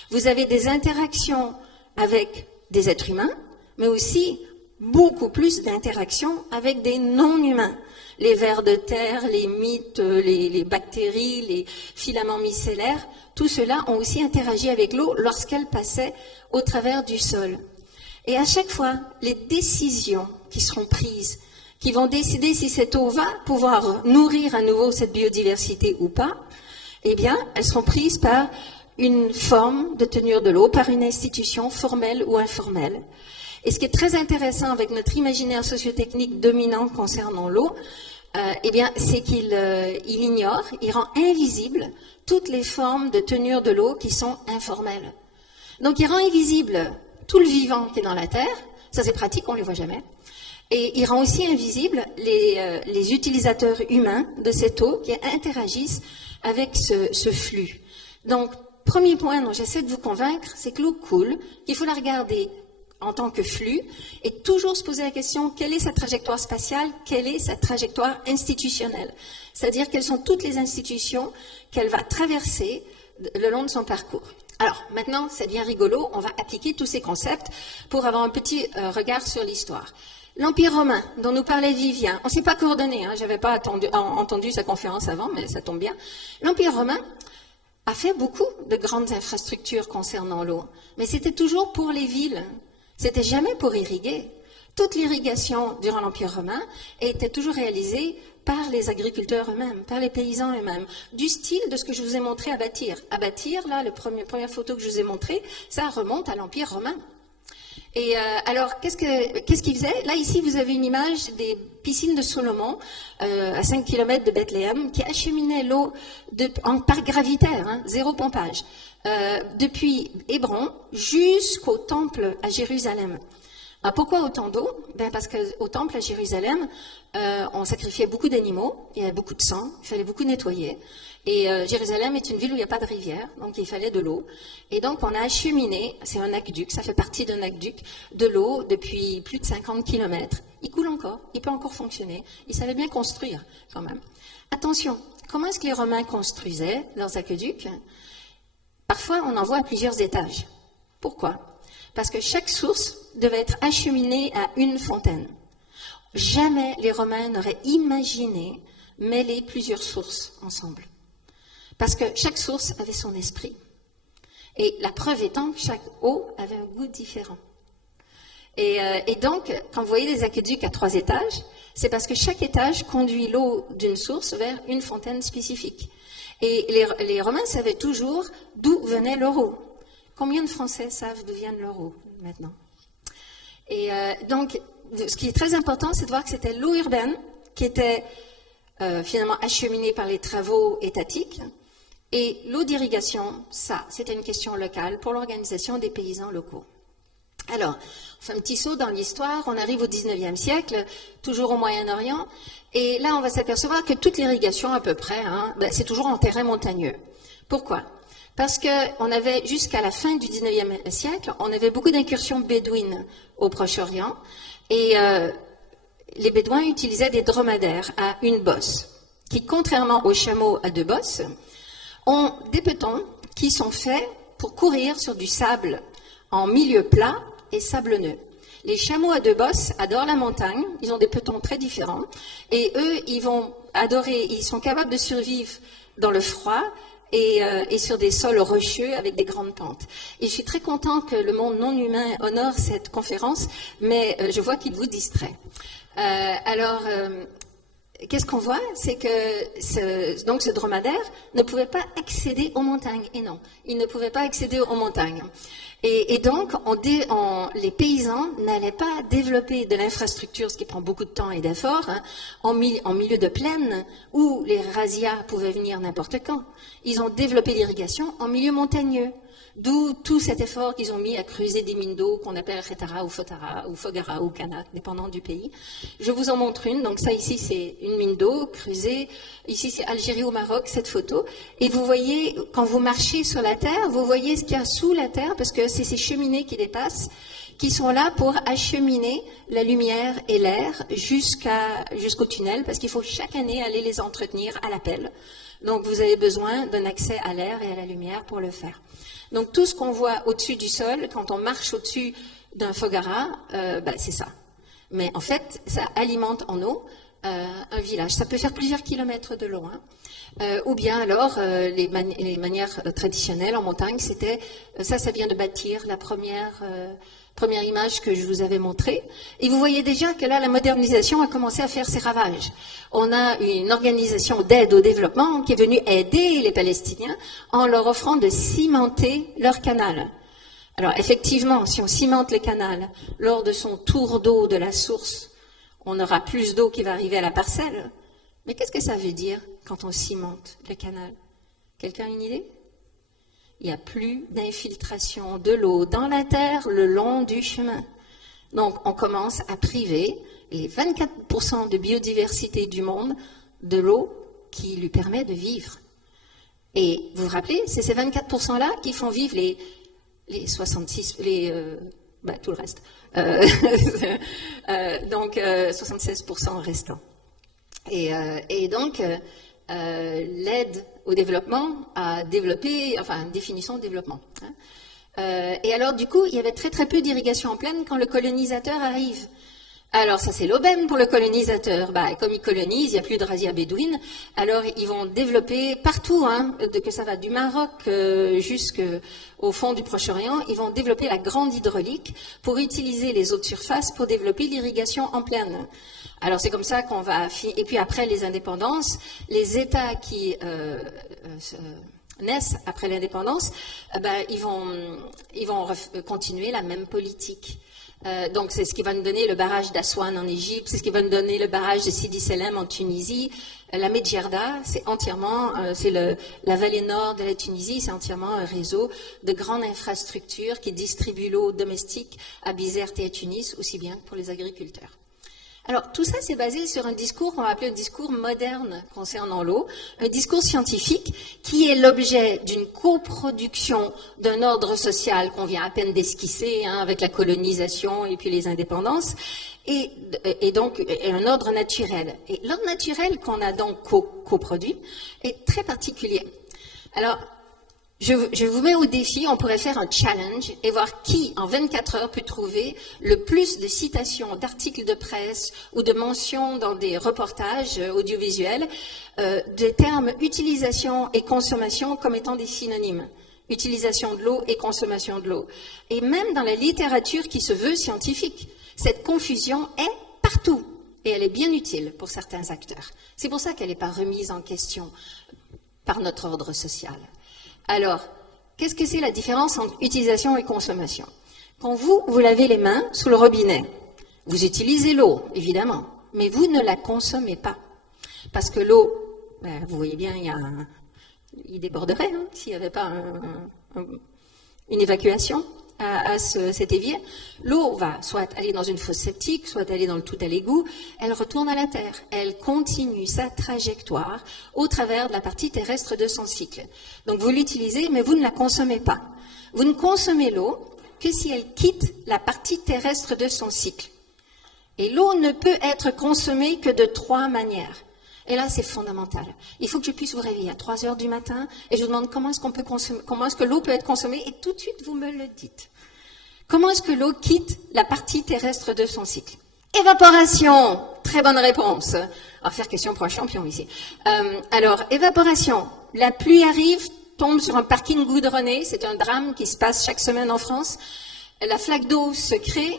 Vous avez des interactions avec des êtres humains, mais aussi beaucoup plus d'interactions avec des non-humains. Les vers de terre, les mythes, les bactéries, les filaments micellaires, tout cela ont aussi interagi avec l'eau lorsqu'elle passait au travers du sol. Et à chaque fois, les décisions qui seront prises, qui vont décider si cette eau va pouvoir nourrir à nouveau cette biodiversité ou pas, eh bien, elles seront prises par une forme de tenure de l'eau, par une institution formelle ou informelle. Et ce qui est très intéressant avec notre imaginaire sociotechnique dominant concernant l'eau, eh bien, c'est qu'il ignore, il rend invisible toutes les formes de tenure de l'eau qui sont informelles. Donc, il rend invisible tout le vivant qui est dans la Terre, ça c'est pratique, on ne le voit jamais, et il rend aussi invisible les utilisateurs humains de cette eau qui interagissent avec ce flux. Donc, premier point dont j'essaie de vous convaincre, c'est que l'eau coule, qu'il faut la regarder en tant que flux, et toujours se poser la question, quelle est sa trajectoire spatiale, quelle est sa trajectoire institutionnelle? C'est-à-dire, quelles sont toutes les institutions qu'elle va traverser le long de son parcours. Alors, maintenant, c'est bien rigolo, on va appliquer tous ces concepts pour avoir un petit regard sur l'histoire. L'Empire romain, dont nous parlait Vivien, on ne s'est pas coordonné, hein, je n'avais pas entendu sa conférence avant, mais ça tombe bien. L'Empire romain a fait beaucoup de grandes infrastructures concernant l'eau, mais c'était toujours pour les villes. C'était jamais pour irriguer. Toute l'irrigation durant l'Empire romain était toujours réalisée par les agriculteurs eux-mêmes, par les paysans eux-mêmes, du style de ce que je vous ai montré à bâtir. À bâtir, là, la première photo que je vous ai montrée, ça remonte à l'Empire romain. Et alors, qu'est-ce qu'ils faisaient? Là, ici, vous avez une image des piscines de Salomon, à 5 km de Bethléem, qui acheminaient l'eau par gravitaire, hein, zéro pompage, depuis Hébron jusqu'au temple à Jérusalem. Alors, pourquoi autant d'eau? Ben parce qu'au temple à Jérusalem, on sacrifiait beaucoup d'animaux, il y avait beaucoup de sang, il fallait beaucoup nettoyer. Et Jérusalem est une ville où il n'y a pas de rivière, donc il fallait de l'eau. Et donc on a acheminé, c'est un aqueduc, ça fait partie d'un aqueduc, de l'eau depuis plus de 50 kilomètres. Il coule encore, il peut encore fonctionner. Ils savaient bien construire quand même. Attention, comment est-ce que les Romains construisaient leurs aqueducs? Parfois on en voit à plusieurs étages. Pourquoi? Parce que chaque source devait être acheminée à une fontaine. Jamais les Romains n'auraient imaginé mêler plusieurs sources ensemble. Parce que chaque source avait son esprit. Et la preuve étant que chaque eau avait un goût différent. Et donc, quand vous voyez des aqueducs à 3 étages, c'est parce que chaque étage conduit l'eau d'une source vers une fontaine spécifique. Et les Romains savaient toujours d'où venait leur eau. Combien de Français savent d'où vient leur eau maintenant? Et donc, ce qui est très important, c'est de voir que c'était l'eau urbaine qui était finalement acheminée par les travaux étatiques. Et l'eau d'irrigation, ça, c'était une question locale pour l'organisation des paysans locaux. Alors, on fait un petit saut dans l'histoire, on arrive au 19e siècle, toujours au Moyen-Orient, et là, on va s'apercevoir que toute l'irrigation, à peu près, hein, ben, c'est toujours en terrain montagneux. Pourquoi? Parce qu'on avait, jusqu'à la fin du 19e siècle, on avait beaucoup d'incursions bédouines au Proche-Orient, et les Bédouins utilisaient des dromadaires à une bosse, qui, contrairement aux chameaux à 2 bosses, ont des petons qui sont faits pour courir sur du sable en milieu plat et sablonneux. Les chameaux à 2 bosses adorent la montagne, ils ont des petons très différents, et eux, ils vont adorer, ils sont capables de survivre dans le froid et sur des sols rocheux avec des grandes pentes. Et je suis très contente que le monde non humain honore cette conférence, mais je vois qu'il vous distrait. Qu'est-ce qu'on voit? C'est que ce dromadaire ne pouvait pas accéder aux montagnes. Et non, il ne pouvait pas accéder aux montagnes. Et donc, les paysans n'allaient pas développer de l'infrastructure, ce qui prend beaucoup de temps et d'efforts, hein, en milieu de plaine, où les razzias pouvaient venir n'importe quand. Ils ont développé l'irrigation en milieu montagneux. D'où tout cet effort qu'ils ont mis à creuser des mines d'eau qu'on appelle Khetara ou Fotara ou Fogara ou Kana, dépendant du pays. Je vous en montre une. Donc ça ici c'est une mine d'eau creusée. Ici c'est Algérie au Maroc, cette photo. Et vous voyez, quand vous marchez sur la terre, vous voyez ce qu'il y a sous la terre parce que c'est ces cheminées qui dépassent, qui sont là pour acheminer la lumière et l'air jusqu'au tunnel parce qu'il faut chaque année aller les entretenir à l'appel. Donc vous avez besoin d'un accès à l'air et à la lumière pour le faire. Donc tout ce qu'on voit au-dessus du sol, quand on marche au-dessus d'un Fogara, c'est ça. Mais en fait, ça alimente en eau un village. Ça peut faire plusieurs kilomètres de long. Hein. Ou bien alors, les manières traditionnelles en montagne, c'était, ça vient de bâtir la première image que je vous avais montrée. Et vous voyez déjà que là, la modernisation a commencé à faire ses ravages. On a une organisation d'aide au développement qui est venue aider les Palestiniens en leur offrant de cimenter leur canal. Alors effectivement, si on cimente le canal lors de son tour d'eau de la source, on aura plus d'eau qui va arriver à la parcelle. Mais qu'est-ce que ça veut dire quand on cimente le canal? Quelqu'un a une idée? Il n'y a plus d'infiltration de l'eau dans la terre le long du chemin. Donc, on commence à priver les 24% de biodiversité du monde de l'eau qui lui permet de vivre. Et vous vous rappelez, c'est ces 24%-là qui font vivre les 66, tout le reste. Donc, 76% restants. Et donc, l'aide au développement a développé, une définition de développement. Et alors, du coup, il y avait très très peu d'irrigation en plaine quand le colonisateur arrive. Alors, ça c'est l'aubaine pour le colonisateur. Comme il colonise, il n'y a plus de razzia bédouine. Alors, ils vont développer partout, que ça va du Maroc jusqu'au fond du Proche-Orient, ils vont développer la grande hydraulique pour utiliser les eaux de surface pour développer l'irrigation en plaine. Alors, c'est comme ça qu'on va... Et puis après les indépendances, les États qui naissent après l'indépendance, ils vont continuer la même politique. Donc c'est ce qui va nous donner le barrage d'Aswan en Égypte, c'est ce qui va nous donner le barrage de Sidi Selem en Tunisie. La Medjerda, c'est entièrement, la vallée nord de la Tunisie, c'est entièrement un réseau de grandes infrastructures qui distribuent l'eau domestique à Bizerte et à Tunis, aussi bien que pour les agriculteurs. Alors, tout ça, c'est basé sur un discours qu'on va appeler un discours moderne concernant l'eau, un discours scientifique qui est l'objet d'une coproduction d'un ordre social qu'on vient à peine d'esquisser, avec la colonisation et puis les indépendances, et donc un ordre naturel. Et l'ordre naturel qu'on a donc coproduit est très particulier. Alors, je vous mets au défi, on pourrait faire un challenge et voir qui, en 24 heures, peut trouver le plus de citations d'articles de presse ou de mentions dans des reportages audiovisuels des termes utilisation et consommation comme étant des synonymes. Utilisation de l'eau et consommation de l'eau. Et même dans la littérature qui se veut scientifique, cette confusion est partout et elle est bien utile pour certains acteurs. C'est pour ça qu'elle n'est pas remise en question par notre ordre social. Alors, qu'est-ce que c'est la différence entre utilisation et consommation? Quand vous lavez les mains sous le robinet, vous utilisez l'eau, évidemment, mais vous ne la consommez pas. Parce que l'eau, vous voyez bien, il déborderait s'il n'y avait pas une évacuation à cet évier. L'eau va soit aller dans une fosse septique, soit aller dans le tout à l'égout, elle retourne à la terre. Elle continue sa trajectoire au travers de la partie terrestre de son cycle. Donc vous l'utilisez, mais vous ne la consommez pas. Vous ne consommez l'eau que si elle quitte la partie terrestre de son cycle. Et l'eau ne peut être consommée que de 3 manières. Et là, c'est fondamental. Il faut que je puisse vous réveiller à 3 heures du matin et je vous demande comment est-ce que l'eau peut être consommée et tout de suite, vous me le dites. Comment est-ce que l'eau quitte la partie terrestre de son cycle? Évaporation. Très bonne réponse. On va faire question pour un champion ici. Alors, évaporation. La pluie arrive, tombe sur un parking goudronné. C'est un drame qui se passe chaque semaine en France. La flaque d'eau se crée,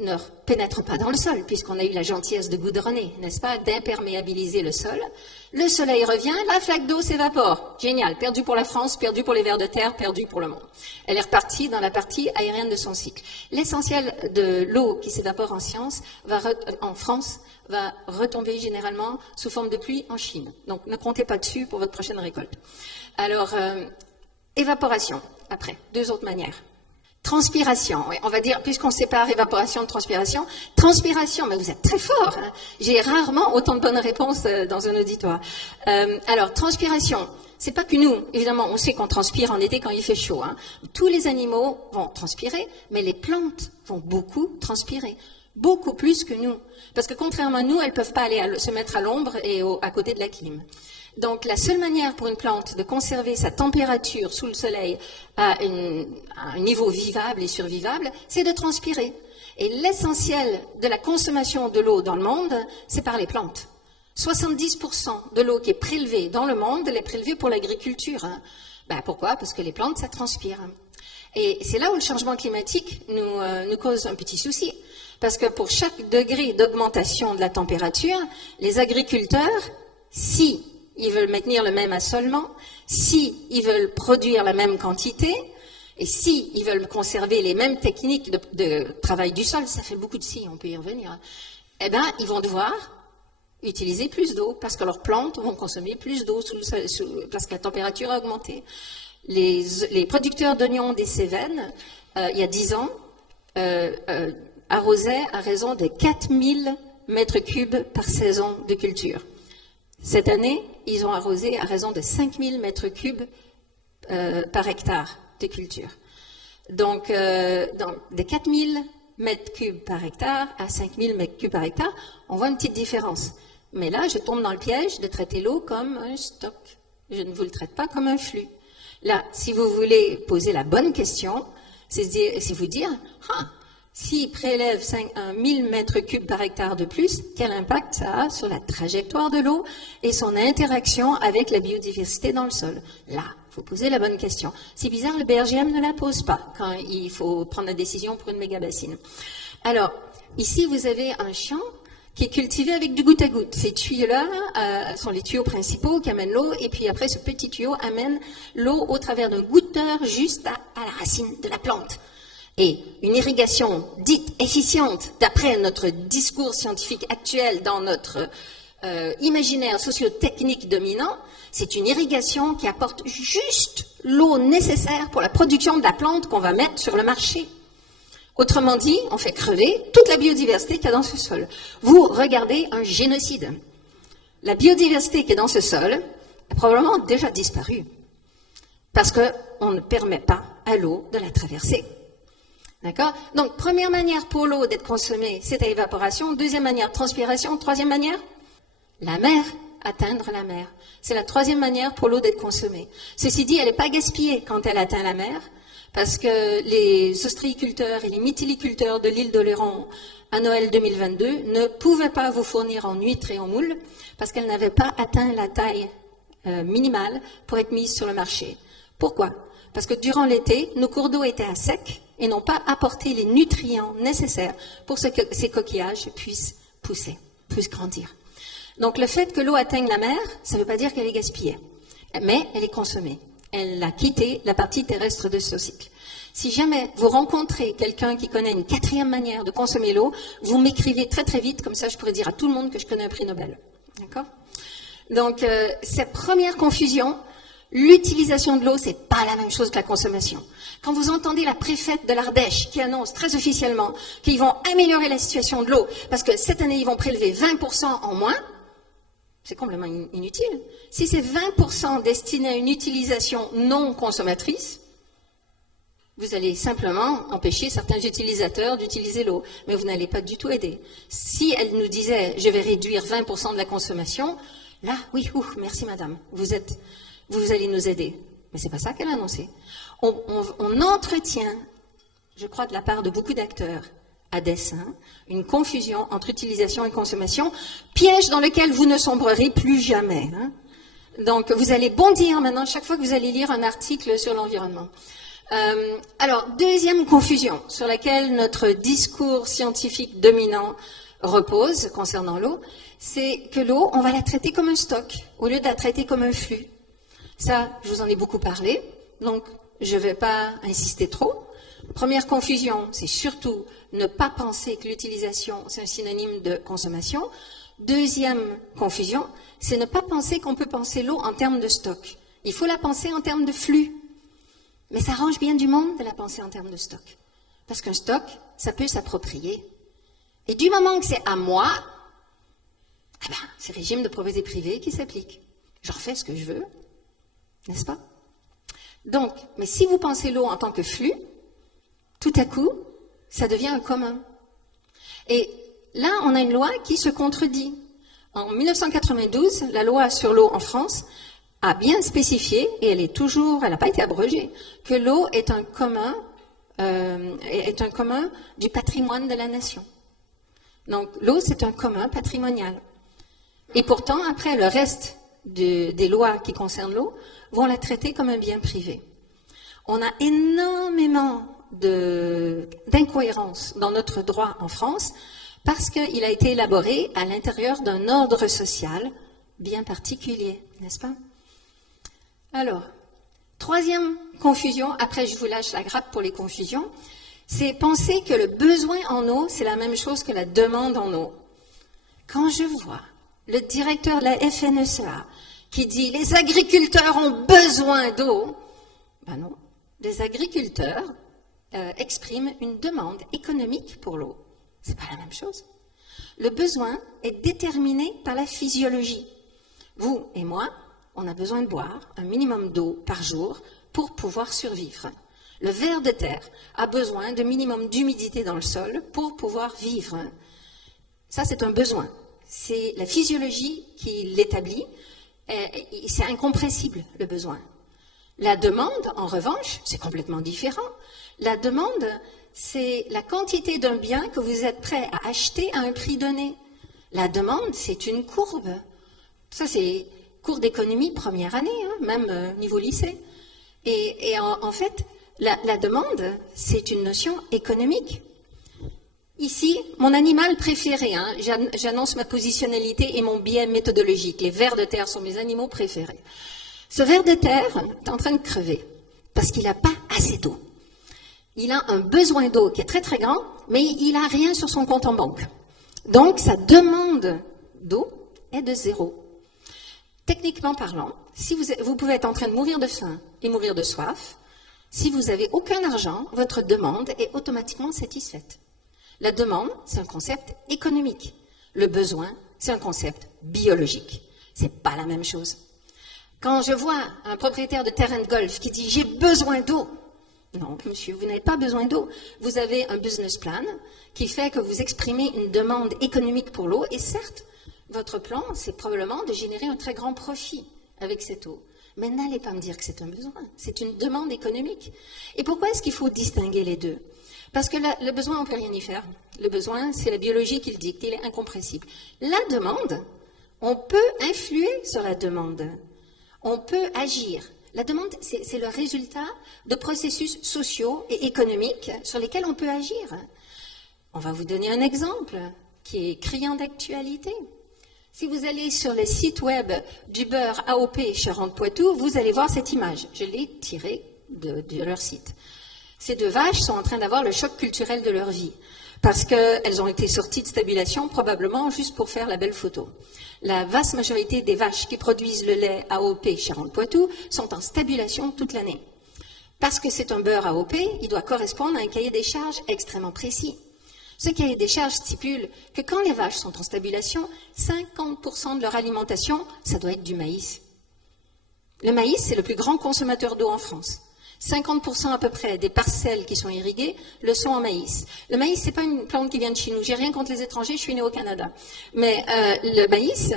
ne pénètre pas dans le sol, puisqu'on a eu la gentillesse de goudronner, n'est-ce pas, d'imperméabiliser le sol. Le soleil revient, la flaque d'eau s'évapore. Génial, perdu pour la France, perdu pour les vers de terre, perdu pour le monde. Elle est repartie dans la partie aérienne de son cycle. L'essentiel de l'eau qui s'évapore en France va retomber généralement sous forme de pluie en Chine. Donc ne comptez pas dessus pour votre prochaine récolte. Alors, évaporation, après, 2 autres manières. Transpiration, oui, on va dire, puisqu'on sépare évaporation de transpiration. Transpiration, mais vous êtes très fort. J'ai rarement autant de bonnes réponses dans un auditoire. Alors, transpiration, c'est pas que nous, évidemment, on sait qu'on transpire en été quand il fait chaud. Tous les animaux vont transpirer, mais les plantes vont beaucoup transpirer. Beaucoup plus que nous. Parce que contrairement à nous, elles ne peuvent pas aller se mettre à l'ombre et à côté de la clim. Donc la seule manière pour une plante de conserver sa température sous le soleil à un niveau vivable et survivable, c'est de transpirer. Et l'essentiel de la consommation de l'eau dans le monde, c'est par les plantes. 70% de l'eau qui est prélevée dans le monde, elle est prélevée pour l'agriculture. Pourquoi? Parce que les plantes, ça transpire. Et c'est là où le changement climatique nous cause un petit souci. Parce que pour chaque degré d'augmentation de la température, les agriculteurs, si ils veulent maintenir le même assolement, si ils veulent produire la même quantité, et si ils veulent conserver les mêmes techniques de travail du sol, ça fait beaucoup de si, on peut y revenir, ils vont devoir utiliser plus d'eau, parce que leurs plantes vont consommer plus d'eau parce que la température a augmenté. Les producteurs d'oignons des Cévennes, il y a 10 ans, arrosaient à raison de 4000 mètres cubes par saison de culture. Cette année, ils ont arrosé à raison de 5000 mètres cubes par hectare de culture. Donc, de 4000 mètres cubes par hectare à 5000 mètres cubes par hectare, on voit une petite différence. Mais là, je tombe dans le piège de traiter l'eau comme un stock. Je ne vous le traite pas comme un flux. Là, si vous voulez poser la bonne question, c'est vous dire, s'il prélève 1000 mètres cubes par hectare de plus, quel impact ça a sur la trajectoire de l'eau et son interaction avec la biodiversité dans le sol? Là, il faut poser la bonne question. C'est bizarre, le BRGM ne la pose pas quand il faut prendre la décision pour une méga-bassine. Alors, ici, vous avez un champ qui est cultivé avec du goutte à goutte. Ces tuyaux-là sont les tuyaux principaux qui amènent l'eau, et puis après, ce petit tuyau amène l'eau au travers d'un goutteur juste à la racine de la plante. Et une irrigation dite efficiente, d'après notre discours scientifique actuel dans notre imaginaire socio-technique dominant, c'est une irrigation qui apporte juste l'eau nécessaire pour la production de la plante qu'on va mettre sur le marché. Autrement dit, on fait crever toute la biodiversité qu'il y a dans ce sol. Vous regardez un génocide. La biodiversité qui est dans ce sol a probablement déjà disparu parce qu'on ne permet pas à l'eau de la traverser. D'accord? Donc, première manière pour l'eau d'être consommée, c'est à évaporation. Deuxième manière, transpiration. Troisième manière, la mer, atteindre la mer. C'est la troisième manière pour l'eau d'être consommée. Ceci dit, elle n'est pas gaspillée quand elle atteint la mer, parce que les ostréiculteurs et les mytiliculteurs de l'île d'Oléron à Noël 2022 ne pouvaient pas vous fournir en huîtres et en moules, parce qu'elles n'avaient pas atteint la taille minimale pour être mises sur le marché. Pourquoi? Parce que durant l'été, nos cours d'eau étaient à sec et n'ont pas apporté les nutriments nécessaires pour que ces coquillages puissent pousser, puissent grandir. Donc le fait que l'eau atteigne la mer, ça ne veut pas dire qu'elle est gaspillée, mais elle est consommée. Elle a quitté la partie terrestre de ce cycle. Si jamais vous rencontrez quelqu'un qui connaît une quatrième manière de consommer l'eau, vous m'écrivez très très vite, comme ça je pourrais dire à tout le monde que je connais un prix Nobel. D'accord? Donc cette première confusion, l'utilisation de l'eau, c'est pas la même chose que la consommation. Quand vous entendez la préfète de l'Ardèche qui annonce très officiellement qu'ils vont améliorer la situation de l'eau parce que cette année ils vont prélever 20% en moins, c'est complètement inutile. Si c'est 20% destiné à une utilisation non consommatrice, vous allez simplement empêcher certains utilisateurs d'utiliser l'eau, mais vous n'allez pas du tout aider. Si elle nous disait « je vais réduire 20% de la consommation », là, oui, merci madame, vous allez nous aider. Mais c'est pas ça qu'elle a annoncé. On entretient, je crois de la part de beaucoup d'acteurs, à dessein, une confusion entre utilisation et consommation, piège dans lequel vous ne sombrerez plus jamais. Hein. Donc vous allez bondir maintenant chaque fois que vous allez lire un article sur l'environnement. Alors, deuxième confusion sur laquelle notre discours scientifique dominant repose concernant l'eau, c'est que l'eau, on va la traiter comme un stock au lieu de la traiter comme un flux. Ça, je vous en ai beaucoup parlé, donc je ne vais pas insister trop. Première confusion, c'est surtout ne pas penser que l'utilisation, c'est un synonyme de consommation. Deuxième confusion, c'est ne pas penser qu'on peut penser l'eau en termes de stock. Il faut la penser en termes de flux. Mais ça arrange bien du monde de la penser en termes de stock. Parce qu'un stock, ça peut s'approprier. Et du moment que c'est à moi, eh ben, c'est le régime de propriété privée qui s'applique. J'en fais ce que je veux, n'est-ce pas? Donc, mais si vous pensez l'eau en tant que flux, tout à coup, ça devient un commun. Et là, on a une loi qui se contredit. En 1992, la loi sur l'eau en France a bien spécifié, et elle n'a pas été abrogée, que l'eau est un commun du patrimoine de la nation. Donc l'eau, c'est un commun patrimonial. Et pourtant, après, le reste des lois qui concernent l'eau vont la traiter comme un bien privé. On a énormément d'incohérences dans notre droit en France parce qu'il a été élaboré à l'intérieur d'un ordre social bien particulier, n'est-ce pas? Alors, troisième confusion, après je vous lâche la grappe pour les confusions, c'est penser que le besoin en eau, c'est la même chose que la demande en eau. Quand je vois le directeur de la FNSEA qui dit « les agriculteurs ont besoin d'eau », ben non, les agriculteurs expriment une demande économique pour l'eau. C'est pas la même chose. Le besoin est déterminé par la physiologie. Vous et moi, on a besoin de boire un minimum d'eau par jour pour pouvoir survivre. Le ver de terre a besoin de minimum d'humidité dans le sol pour pouvoir vivre. Ça, c'est un besoin. C'est la physiologie qui l'établit. C'est incompressible, le besoin. La demande, en revanche, c'est complètement différent. La demande, c'est la quantité d'un bien que vous êtes prêt à acheter à un prix donné. La demande, c'est une courbe. Ça, c'est cours d'économie première année, hein, même niveau lycée. Et en fait, la demande, c'est une notion économique. Ici, mon animal préféré, hein, j'annonce ma positionnalité et mon biais méthodologique. Les vers de terre sont mes animaux préférés. Ce ver de terre est en train de crever parce qu'il n'a pas assez d'eau. il a un besoin d'eau qui est très très grand, mais il n'a rien sur son compte en banque. Donc sa demande d'eau est de 0. Techniquement parlant, si vous pouvez être en train de mourir de faim et mourir de soif, si vous n'avez aucun argent, votre demande est automatiquement satisfaite. La demande, c'est un concept économique. Le besoin, c'est un concept biologique. C'est pas la même chose. Quand je vois un propriétaire de terrain de golf qui dit « j'ai besoin d'eau », non, monsieur, vous n'avez pas besoin d'eau. Vous avez un business plan qui fait que vous exprimez une demande économique pour l'eau et certes, votre plan, c'est probablement de générer un très grand profit avec cette eau. Mais n'allez pas me dire que c'est un besoin, c'est une demande économique. Et pourquoi est-ce qu'il faut distinguer les deux? Parce que le besoin, on ne peut rien y faire. Le besoin, c'est la biologie qui le dicte, il est incompressible. La demande, on peut influer sur la demande. On peut agir. La demande, c'est le résultat de processus sociaux et économiques sur lesquels on peut agir. On va vous donner un exemple qui est criant d'actualité. Si vous allez sur le site web du beurre AOP Charentes-Poitou, vous allez voir cette image. Je l'ai tirée de leur site. Ces deux vaches sont en train d'avoir le choc culturel de leur vie parce qu'elles ont été sorties de stabulation probablement juste pour faire la belle photo. La vaste majorité des vaches qui produisent le lait AOP Charentes-Poitou sont en stabulation toute l'année. Parce que c'est un beurre AOP, il doit correspondre à un cahier des charges extrêmement précis. Ce cahier des charges stipule que quand les vaches sont en stabulation, 50% de leur alimentation, ça doit être du maïs. Le maïs, c'est le plus grand consommateur d'eau en France. 50% à peu près des parcelles qui sont irriguées le sont en maïs. Le maïs, c'est pas une plante qui vient de chez nous. J'ai rien contre les étrangers, je suis née au Canada. Mais le maïs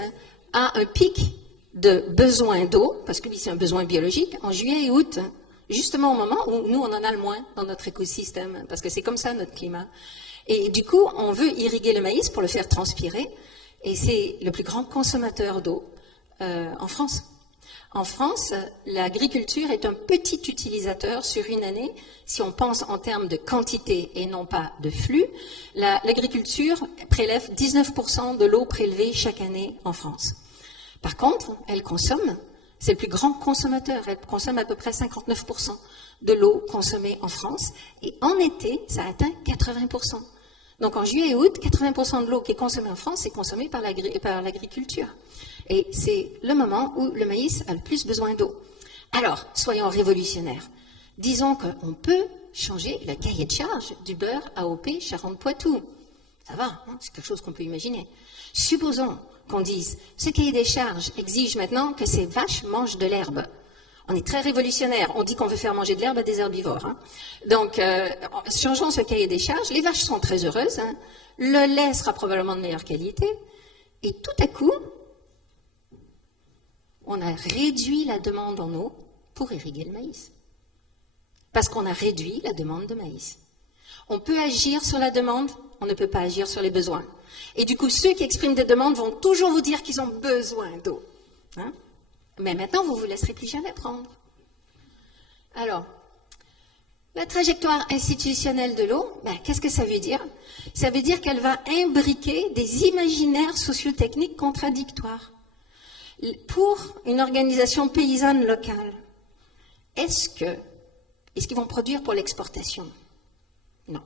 a un pic de besoin d'eau, parce que lui, c'est un besoin biologique, en juillet et août, justement au moment où nous, on en a le moins dans notre écosystème, parce que c'est comme ça notre climat. Et du coup, on veut irriguer le maïs pour le faire transpirer, et c'est le plus grand consommateur d'eau en France. En France, l'agriculture est un petit utilisateur sur une année, si on pense en termes de quantité et non pas de flux. L'agriculture prélève 19% de l'eau prélevée chaque année en France. Par contre, elle consomme, c'est le plus grand consommateur, elle consomme à peu près 59% de l'eau consommée en France, et en été, ça atteint 80%. Donc en juillet et août, 80% de l'eau qui est consommée en France est consommée par l'agriculture. Et c'est le moment où le maïs a le plus besoin d'eau. Alors, soyons révolutionnaires. Disons qu'on peut changer le cahier de charge du beurre AOP Charentes-Poitou. Ça va, hein, c'est quelque chose qu'on peut imaginer. Supposons qu'on dise, ce cahier des charges exige maintenant que ces vaches mangent de l'herbe. On est très révolutionnaire. On dit qu'on veut faire manger de l'herbe à des herbivores. Hein. Donc, changeons ce cahier des charges. Les vaches sont très heureuses. Hein. Le lait sera probablement de meilleure qualité. Et tout à coup, on a réduit la demande en eau pour irriguer le maïs. Parce qu'on a réduit la demande de maïs. On peut agir sur la demande, on ne peut pas agir sur les besoins. Et du coup, ceux qui expriment des demandes vont toujours vous dire qu'ils ont besoin d'eau. Hein? Mais maintenant, vous ne vous laisserez plus jamais prendre. Alors, la trajectoire institutionnelle de l'eau, qu'est-ce que ça veut dire? Ça veut dire qu'elle va imbriquer des imaginaires sociotechniques contradictoires. Pour une organisation paysanne locale, est-ce qu'ils vont produire pour l'exportation? Non.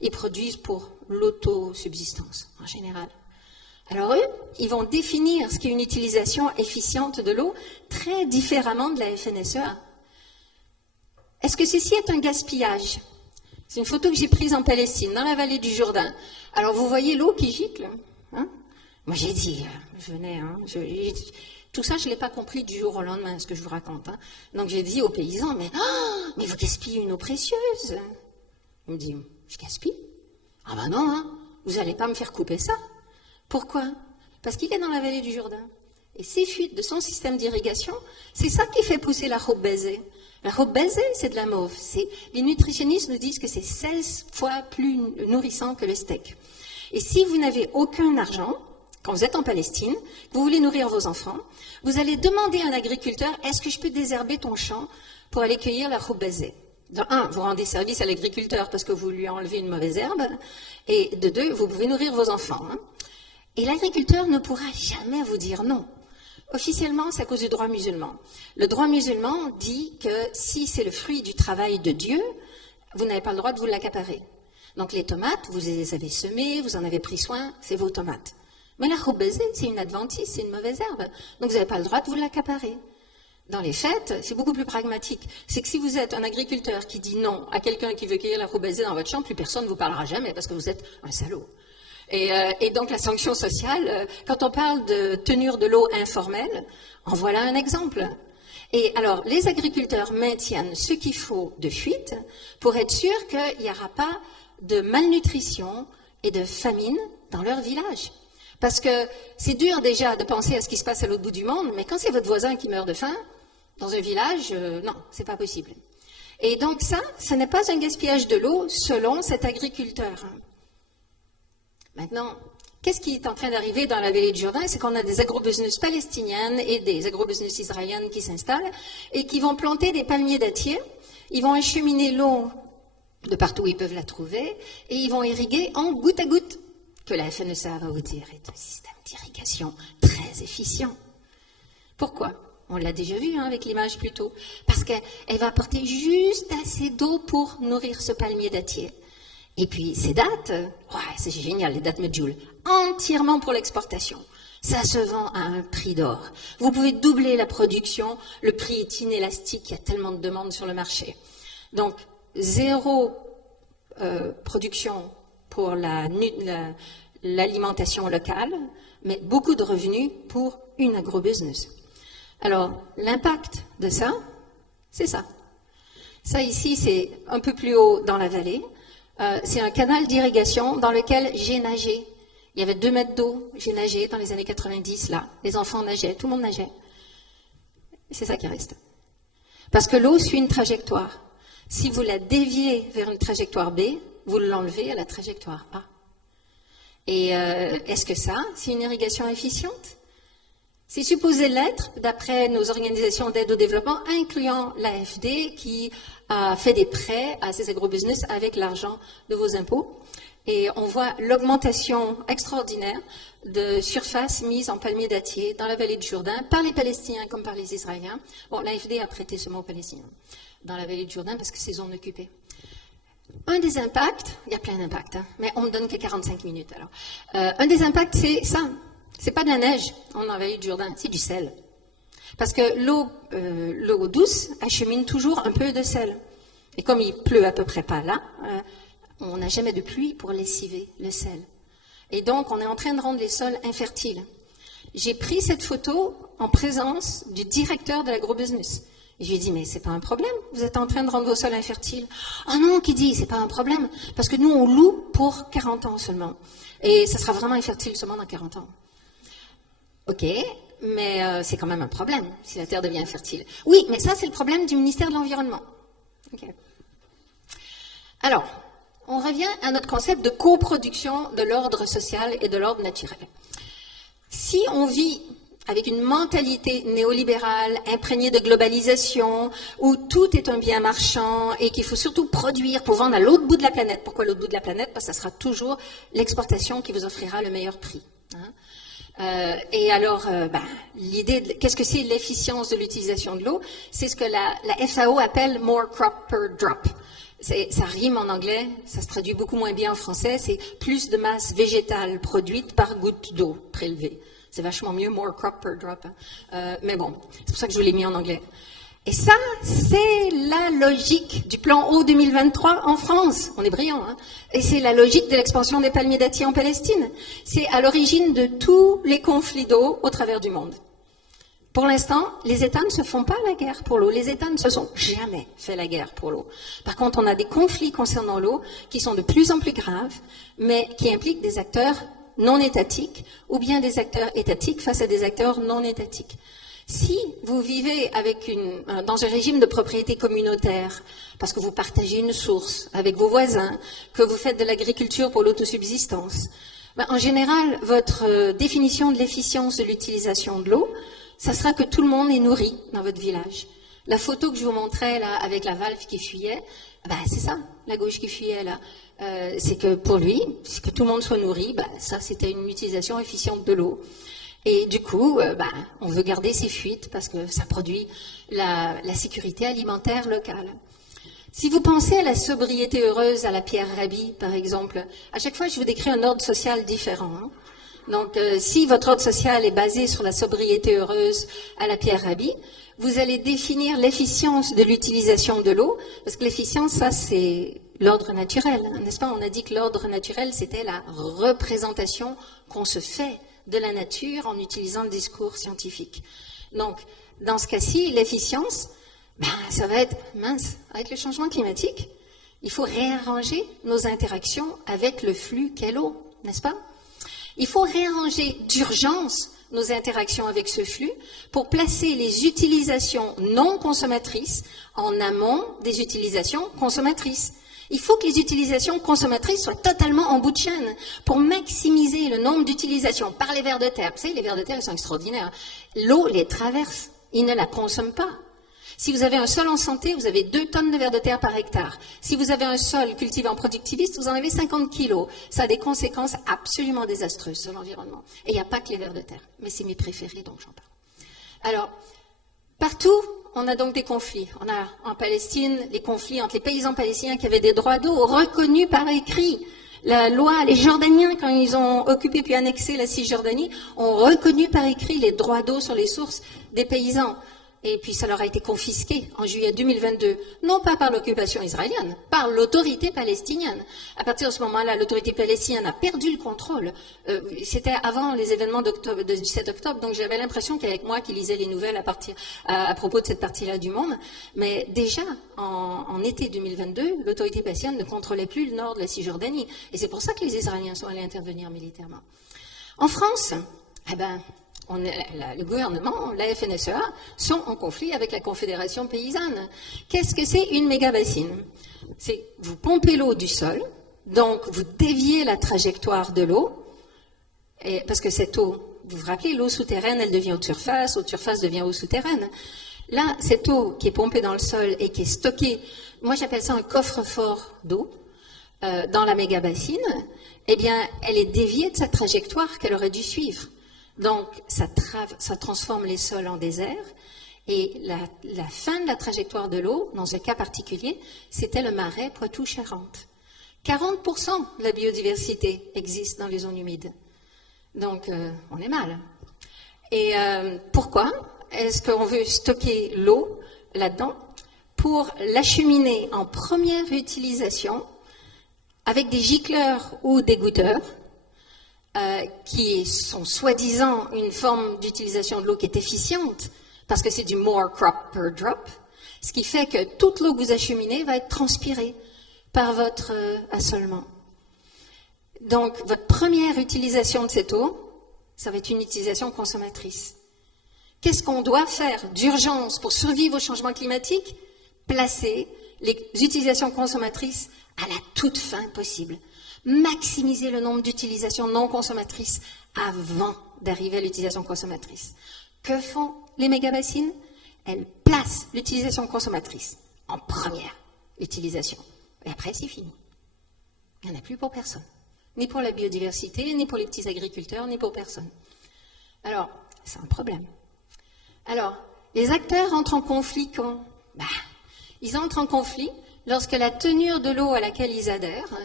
Ils produisent pour l'autosubsistance, en général. Alors eux, ils vont définir ce qu'est une utilisation efficiente de l'eau très différemment de la FNSEA. Est-ce que ceci est un gaspillage? C'est une photo que j'ai prise en Palestine, dans la vallée du Jourdain. Alors vous voyez l'eau qui gicle, hein? Moi j'ai dit, tout ça je ne l'ai pas compris du jour au lendemain, ce que je vous raconte. Hein. Donc j'ai dit aux paysans, mais vous gaspillez une eau précieuse. Il me dit, je gaspille? Ah ben non, hein, vous n'allez pas me faire couper ça. Pourquoi? Parce qu'il est dans la vallée du Jourdain. Et ces fuites de son système d'irrigation, c'est ça qui fait pousser la robe baisée. La robe baisée, c'est de la mauve. Les nutritionnistes nous disent que c'est 16 fois plus nourrissant que le steak. Et si vous n'avez aucun argent, quand vous êtes en Palestine, que vous voulez nourrir vos enfants, vous allez demander à un agriculteur, est-ce que je peux désherber ton champ pour aller cueillir la robe baisée? De un, vous rendez service à l'agriculteur parce que vous lui enlevez une mauvaise herbe. Et de deux, vous pouvez nourrir vos enfants. Hein. Et l'agriculteur ne pourra jamais vous dire non. Officiellement, c'est à cause du droit musulman. Le droit musulman dit que si c'est le fruit du travail de Dieu, vous n'avez pas le droit de vous l'accaparer. Donc les tomates, vous les avez semées, vous en avez pris soin, c'est vos tomates. Mais la khoubazeh, c'est une adventice, c'est une mauvaise herbe. Donc vous n'avez pas le droit de vous l'accaparer. Dans les faits, c'est beaucoup plus pragmatique. C'est que si vous êtes un agriculteur qui dit non à quelqu'un qui veut cueillir la khoubazeh dans votre champ, plus personne ne vous parlera jamais parce que vous êtes un salaud. Et donc la sanction sociale, quand on parle de tenure de l'eau informelle, en voilà un exemple. Et alors, les agriculteurs maintiennent ce qu'il faut de fuite pour être sûr qu'il n'y aura pas de malnutrition et de famine dans leur village. Parce que c'est dur déjà de penser à ce qui se passe à l'autre bout du monde, mais quand c'est votre voisin qui meurt de faim, dans un village, non, c'est pas possible. Et donc ça, ce n'est pas un gaspillage de l'eau selon cet agriculteur. Maintenant, qu'est-ce qui est en train d'arriver dans la vallée du Jourdain? C'est qu'on a des agrobusiness palestiniennes et des agrobusiness israéliennes qui s'installent et qui vont planter des palmiers dattiers. Ils vont acheminer l'eau de partout où ils peuvent la trouver et ils vont irriguer en goutte à goutte, que la FNSEA va vous dire est un système d'irrigation très efficient. Pourquoi? On l'a déjà vu avec l'image plus tôt. Parce qu'elle va apporter juste assez d'eau pour nourrir ce palmier dattier. Et puis ces dattes, ouais, c'est génial, les dattes Medjool, entièrement pour l'exportation. Ça se vend à un prix d'or. Vous pouvez doubler la production, le prix est inélastique, il y a tellement de demandes sur le marché. Donc, zéro production pour l'alimentation locale, mais beaucoup de revenus pour une agrobusiness. Alors, l'impact de ça, c'est ça. Ça ici, c'est un peu plus haut dans la vallée. C'est un canal d'irrigation dans lequel j'ai nagé. Il y avait 2 mètres d'eau, j'ai nagé dans les années 90, là. Les enfants nageaient, tout le monde nageait. C'est ça qui reste. Parce que l'eau suit une trajectoire. Si vous la déviez vers une trajectoire B, vous l'enlevez à la trajectoire A. Et est-ce que ça, c'est une irrigation efficiente? C'est supposé l'être, d'après nos organisations d'aide au développement, incluant l'AFD, qui a fait des prêts à ces agrobusiness avec l'argent de vos impôts. Et on voit l'augmentation extraordinaire de surface mise en palmiers dattiers dans la vallée du Jourdain, par les Palestiniens comme par les Israéliens. Bon, l'AFD a prêté ce mot palestinien dans la vallée du Jourdain parce que c'est zone occupée. Un des impacts, il y a plein d'impacts, mais on me donne que 45 minutes alors. Un des impacts, c'est ça. C'est pas de la neige en vallée du Jourdain, c'est du sel. Parce que l'eau douce achemine toujours un peu de sel. Et comme il pleut à peu près pas là, on n'a jamais de pluie pour lessiver le sel. Et donc, on est en train de rendre les sols infertiles. J'ai pris cette photo en présence du directeur de l'agrobusiness. Et je lui ai dit, mais c'est pas un problème, vous êtes en train de rendre vos sols infertiles. Ah non, qui dit, c'est pas un problème, parce que nous, on loue pour 40 ans seulement. Et ça sera vraiment infertile seulement dans 40 ans. Ok, mais c'est quand même un problème si la terre devient infertile. Oui, mais ça, c'est le problème du ministère de l'Environnement. Okay. Alors, on revient à notre concept de coproduction de l'ordre social et de l'ordre naturel. Si on vit avec une mentalité néolibérale, imprégnée de globalisation, où tout est un bien marchand et qu'il faut surtout produire pour vendre à l'autre bout de la planète. Pourquoi l'autre bout de la planète? Parce que ça sera toujours l'exportation qui vous offrira le meilleur prix. Et alors, l'idée, qu'est-ce que c'est l'efficience de l'utilisation de l'eau? C'est ce que la FAO appelle « more crop per drop ». Ça rime en anglais, ça se traduit beaucoup moins bien en français, c'est plus de masse végétale produite par goutte d'eau prélevée. C'est vachement mieux, more crop per drop. Mais bon, c'est pour ça que je vous l'ai mis en anglais. Et ça, c'est la logique du plan eau 2023 en France. On est brillants, hein? Et c'est la logique de l'expansion des palmiers dattiers en Palestine. C'est à l'origine de tous les conflits d'eau au travers du monde. Pour l'instant, les États ne se font pas la guerre pour l'eau. Les États ne se sont jamais fait la guerre pour l'eau. Par contre, on a des conflits concernant l'eau qui sont de plus en plus graves, mais qui impliquent des acteurs non étatiques ou bien des acteurs étatiques face à des acteurs non étatiques. Si vous vivez dans un régime de propriété communautaire, parce que vous partagez une source avec vos voisins, que vous faites de l'agriculture pour l'autosubsistance, en général, votre définition de l'efficience de l'utilisation de l'eau, ça sera que tout le monde est nourri dans votre village. La photo que je vous montrais là, avec la valve qui fuyait, c'est ça, la gauche qui fuyait là. C'est que pour lui, c'est que tout le monde soit nourri, ça c'était une utilisation efficiente de l'eau. Et du coup, on veut garder ces fuites parce que ça produit la sécurité alimentaire locale. Si vous pensez à la sobriété heureuse à la Pierre Rabhi, par exemple, à chaque fois, je vous décris un ordre social différent. Hein. Donc, si votre ordre social est basé sur la sobriété heureuse à la Pierre Rabhi, vous allez définir l'efficience de l'utilisation de l'eau, parce que l'efficience, ça, c'est l'ordre naturel, n'est-ce pas? On a dit que l'ordre naturel, c'était la représentation qu'on se fait de la nature en utilisant le discours scientifique. Donc, dans ce cas-ci, l'efficience, ça va être, mince, avec le changement climatique, il faut réarranger nos interactions avec le flux qu'est l'eau, n'est-ce pas? Il faut réarranger d'urgence nos interactions avec ce flux pour placer les utilisations non consommatrices en amont des utilisations consommatrices. Il faut que les utilisations consommatrices soient totalement en bout de chaîne pour maximiser le nombre d'utilisations par les vers de terre. Vous savez, les vers de terre, ils sont extraordinaires. L'eau les traverse, ils ne la consomment pas. Si vous avez un sol en santé, vous avez 2 tonnes de vers de terre par hectare. Si vous avez un sol cultivé en productiviste, vous en avez 50 kilos. Ça a des conséquences absolument désastreuses sur l'environnement. Et il n'y a pas que les vers de terre, mais c'est mes préférés, donc j'en parle. Alors, partout, on a donc des conflits. On a en Palestine les conflits entre les paysans palestiniens qui avaient des droits d'eau reconnus par écrit. La loi, les Jordaniens, quand ils ont occupé puis annexé la Cisjordanie, ont reconnu par écrit les droits d'eau sur les sources des paysans. Et puis ça leur a été confisqué en juillet 2022, non pas par l'occupation israélienne, par l'autorité palestinienne. À partir de ce moment-là, l'autorité palestinienne a perdu le contrôle. C'était avant les événements du 17 octobre, donc j'avais l'impression qu'avec moi qui lisais les nouvelles à propos de cette partie-là du monde, mais déjà en été 2022, l'autorité palestinienne ne contrôlait plus le nord de la Cisjordanie. Et c'est pour ça que les Israéliens sont allés intervenir militairement. En France, le gouvernement, la FNSEA, sont en conflit avec la Confédération paysanne. Qu'est-ce que c'est une méga-bassine? C'est vous pompez l'eau du sol, donc vous déviez la trajectoire de l'eau, parce que cette eau, vous vous rappelez, l'eau souterraine, elle devient eau de surface devient eau souterraine. Là, cette eau qui est pompée dans le sol et qui est stockée, moi j'appelle ça un coffre-fort d'eau, dans la méga-bassine, eh bien, elle est déviée de sa trajectoire qu'elle aurait dû suivre. Donc, ça transforme les sols en désert. Et la fin de la trajectoire de l'eau, dans un cas particulier, c'était le marais Poitou-Charentes. 40% de la biodiversité existe dans les zones humides. Donc, on est mal. Et pourquoi est-ce qu'on veut stocker l'eau là-dedans? Pour l'acheminer en première utilisation avec des gicleurs ou des goutteurs, qui sont soi-disant une forme d'utilisation de l'eau qui est efficiente, parce que c'est du more crop per drop, ce qui fait que toute l'eau que vous acheminez va être transpirée par votre assolement. Donc, votre première utilisation de cette eau, ça va être une utilisation consommatrice. Qu'est-ce qu'on doit faire d'urgence pour survivre au changement climatique? Placer les utilisations consommatrices à la toute fin possible. Maximiser le nombre d'utilisations non consommatrices avant d'arriver à l'utilisation consommatrice. Que font les méga-bassines? Elles placent l'utilisation consommatrice en première utilisation. Et après, c'est fini. Il n'y en a plus pour personne. Ni pour la biodiversité, ni pour les petits agriculteurs, ni pour personne. Alors, c'est un problème. Alors, les acteurs entrent en conflit quand? Ils entrent en conflit lorsque la tenure de l'eau à laquelle ils adhèrent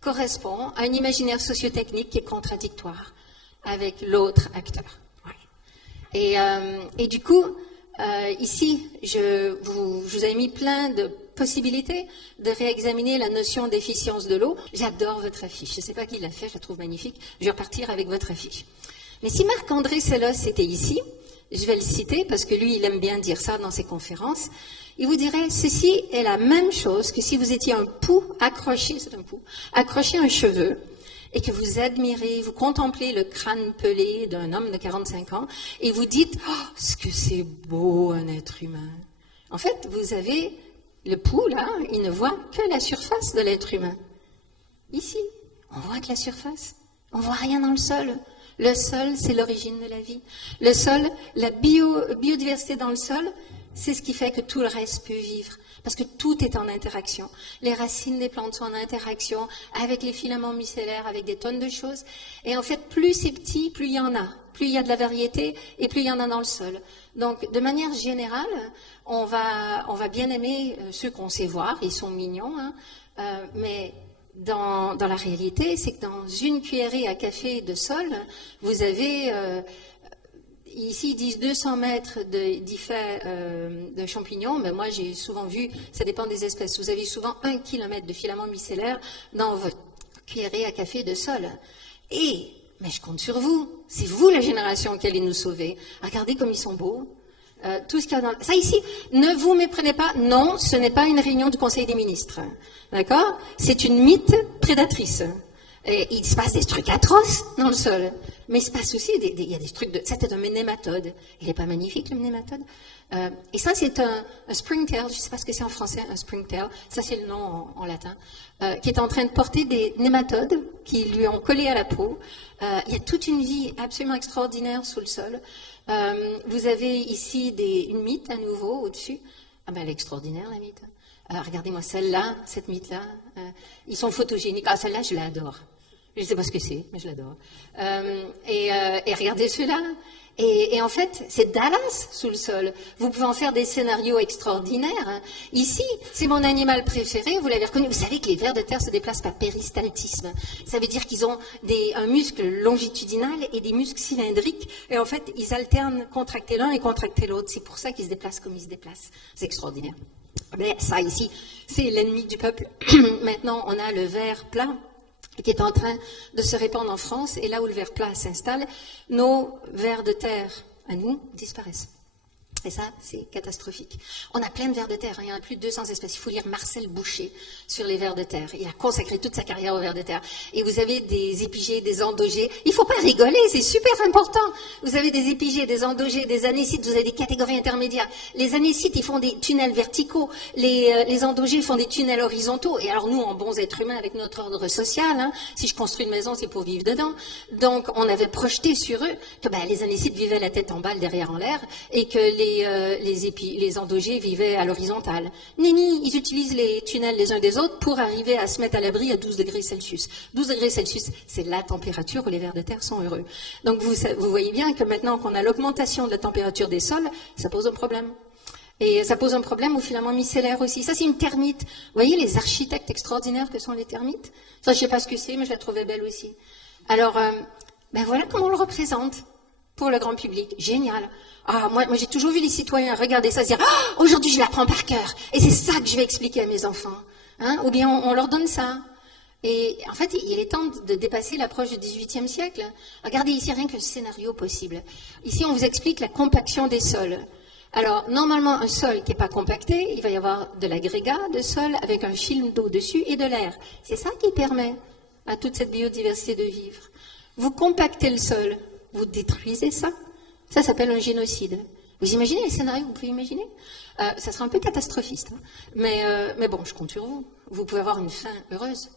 correspond à un imaginaire sociotechnique qui est contradictoire avec l'autre acteur. Ouais. Et du coup, ici, je vous ai mis plein de possibilités de réexaminer la notion d'efficience de l'eau. J'adore votre affiche. Je ne sais pas qui l'a fait, je la trouve magnifique. Je vais repartir avec votre affiche. Mais si Marc-André Sellos était ici, je vais le citer parce que lui, il aime bien dire ça dans ses conférences. Il vous dirait, ceci est la même chose que si vous étiez un pou accroché, c'est un pou, accroché à un cheveu, et que vous admirez, vous contemplez le crâne pelé d'un homme de 45 ans, et vous dites, oh, ce que c'est beau un être humain. En fait, vous avez le pou, là, il ne voit que la surface de l'être humain. Ici, on voit que la surface, on voit rien dans le sol. Le sol, c'est l'origine de la vie. Le sol, la biodiversité dans le sol, c'est ce qui fait que tout le reste peut vivre. Parce que tout est en interaction. Les racines des plantes sont en interaction avec les filaments micellaires, avec des tonnes de choses. Et en fait, plus c'est petit, plus il y en a. Plus il y a de la variété et plus il y en a dans le sol. Donc, de manière générale, on va bien aimer ceux qu'on sait voir. Ils sont mignons, hein, mais dans la réalité, c'est que dans une cuillerée à café de sol, vous avez... ici, ils disent 200 mètres de champignons, mais moi, j'ai souvent vu, ça dépend des espèces, vous avez souvent 1 kilomètre de filaments micellaires dans votre cuillerée à café de sol. Mais je compte sur vous. C'est vous la génération qui allez nous sauver. Regardez comme ils sont beaux. Tout ce qu'il y a dans... Ça ici, ne vous méprenez pas. Non, ce n'est pas une réunion du Conseil des ministres. D'accord? C'est une mythe prédatrice. Et il se passe des trucs atroces dans le sol. Mais il se passe aussi, il y a des trucs de... Ça, c'est un nématode. Il n'est pas magnifique, le nématode? Et ça, c'est un springtail. Je ne sais pas ce que c'est en français, un springtail. Ça, c'est le nom en latin. Qui est en train de porter des nématodes qui lui ont collé à la peau. Il y a toute une vie absolument extraordinaire sous le sol. Vous avez ici une mythe à nouveau au-dessus. Ah ben, elle est extraordinaire, la mythe. Regardez-moi celle-là, cette mythe-là. Ils sont photogéniques. Ah, celle-là, je l'adore. Je ne sais pas ce que c'est, mais je l'adore. Et regardez ceux-là. Et en fait, c'est Dallas sous le sol. Vous pouvez en faire des scénarios extraordinaires. Hein. Ici, c'est mon animal préféré, vous l'avez reconnu. Vous savez que les vers de terre se déplacent par péristaltisme. Ça veut dire qu'ils ont un muscle longitudinal et des muscles cylindriques. Et en fait, ils alternent contracter l'un et contracter l'autre. C'est pour ça qu'ils se déplacent comme ils se déplacent. C'est extraordinaire. Mais ça ici, c'est l'ennemi du peuple. Maintenant, on a le ver plat qui est en train de se répandre en France, et là où le ver plat s'installe, nos vers de terre, à nous, disparaissent. Et ça, c'est catastrophique. On a plein de vers de terre, hein. Il y en a plus de 200 espèces. Il faut lire Marcel Boucher sur les vers de terre. Il a consacré toute sa carrière aux vers de terre. Et vous avez des épigées, des endogées. Il ne faut pas rigoler, c'est super important. Vous avez des épigées, des endogées, des anécites, vous avez des catégories intermédiaires. Les anécites, ils font des tunnels verticaux. Les endogées font des tunnels horizontaux. Et alors nous, en bons êtres humains, avec notre ordre social, hein, si je construis une maison, c'est pour vivre dedans. Donc, on avait projeté sur eux que les anécites vivaient la tête en bas, le derrière en l'air, et que les endogées vivaient à l'horizontale. Nenni, ils utilisent les tunnels les uns des autres pour arriver à se mettre à l'abri à 12 degrés Celsius. 12 degrés Celsius, c'est la température où les vers de terre sont heureux. Donc vous voyez bien que maintenant qu'on a l'augmentation de la température des sols, ça pose un problème. Et ça pose un problème aux filaments micellaires aussi. Ça, c'est une termite. Vous voyez les architectes extraordinaires que sont les termites? Ça, je ne sais pas ce que c'est, mais je la trouvais belle aussi. Alors, voilà comment on le représente pour le grand public. Génial. Ah, moi j'ai toujours vu les citoyens regarder ça, se dire « aujourd'hui, je l'apprends par cœur, et c'est ça que je vais expliquer à mes enfants. Hein » Ou bien on leur donne ça. Et en fait, il est temps de dépasser l'approche du XVIIIe siècle. Regardez ici, rien que scénario possible. Ici, on vous explique la compaction des sols. Alors, normalement, un sol qui n'est pas compacté, il va y avoir de l'agrégat de sol avec un film d'eau dessus et de l'air. C'est ça qui permet à toute cette biodiversité de vivre. Vous compactez le sol, vous détruisez ça. Ça s'appelle un génocide. Vous imaginez les scénarios que vous pouvez imaginer? Ça sera un peu catastrophiste, hein. Mais bon, je compte sur vous. Vous pouvez avoir une fin heureuse.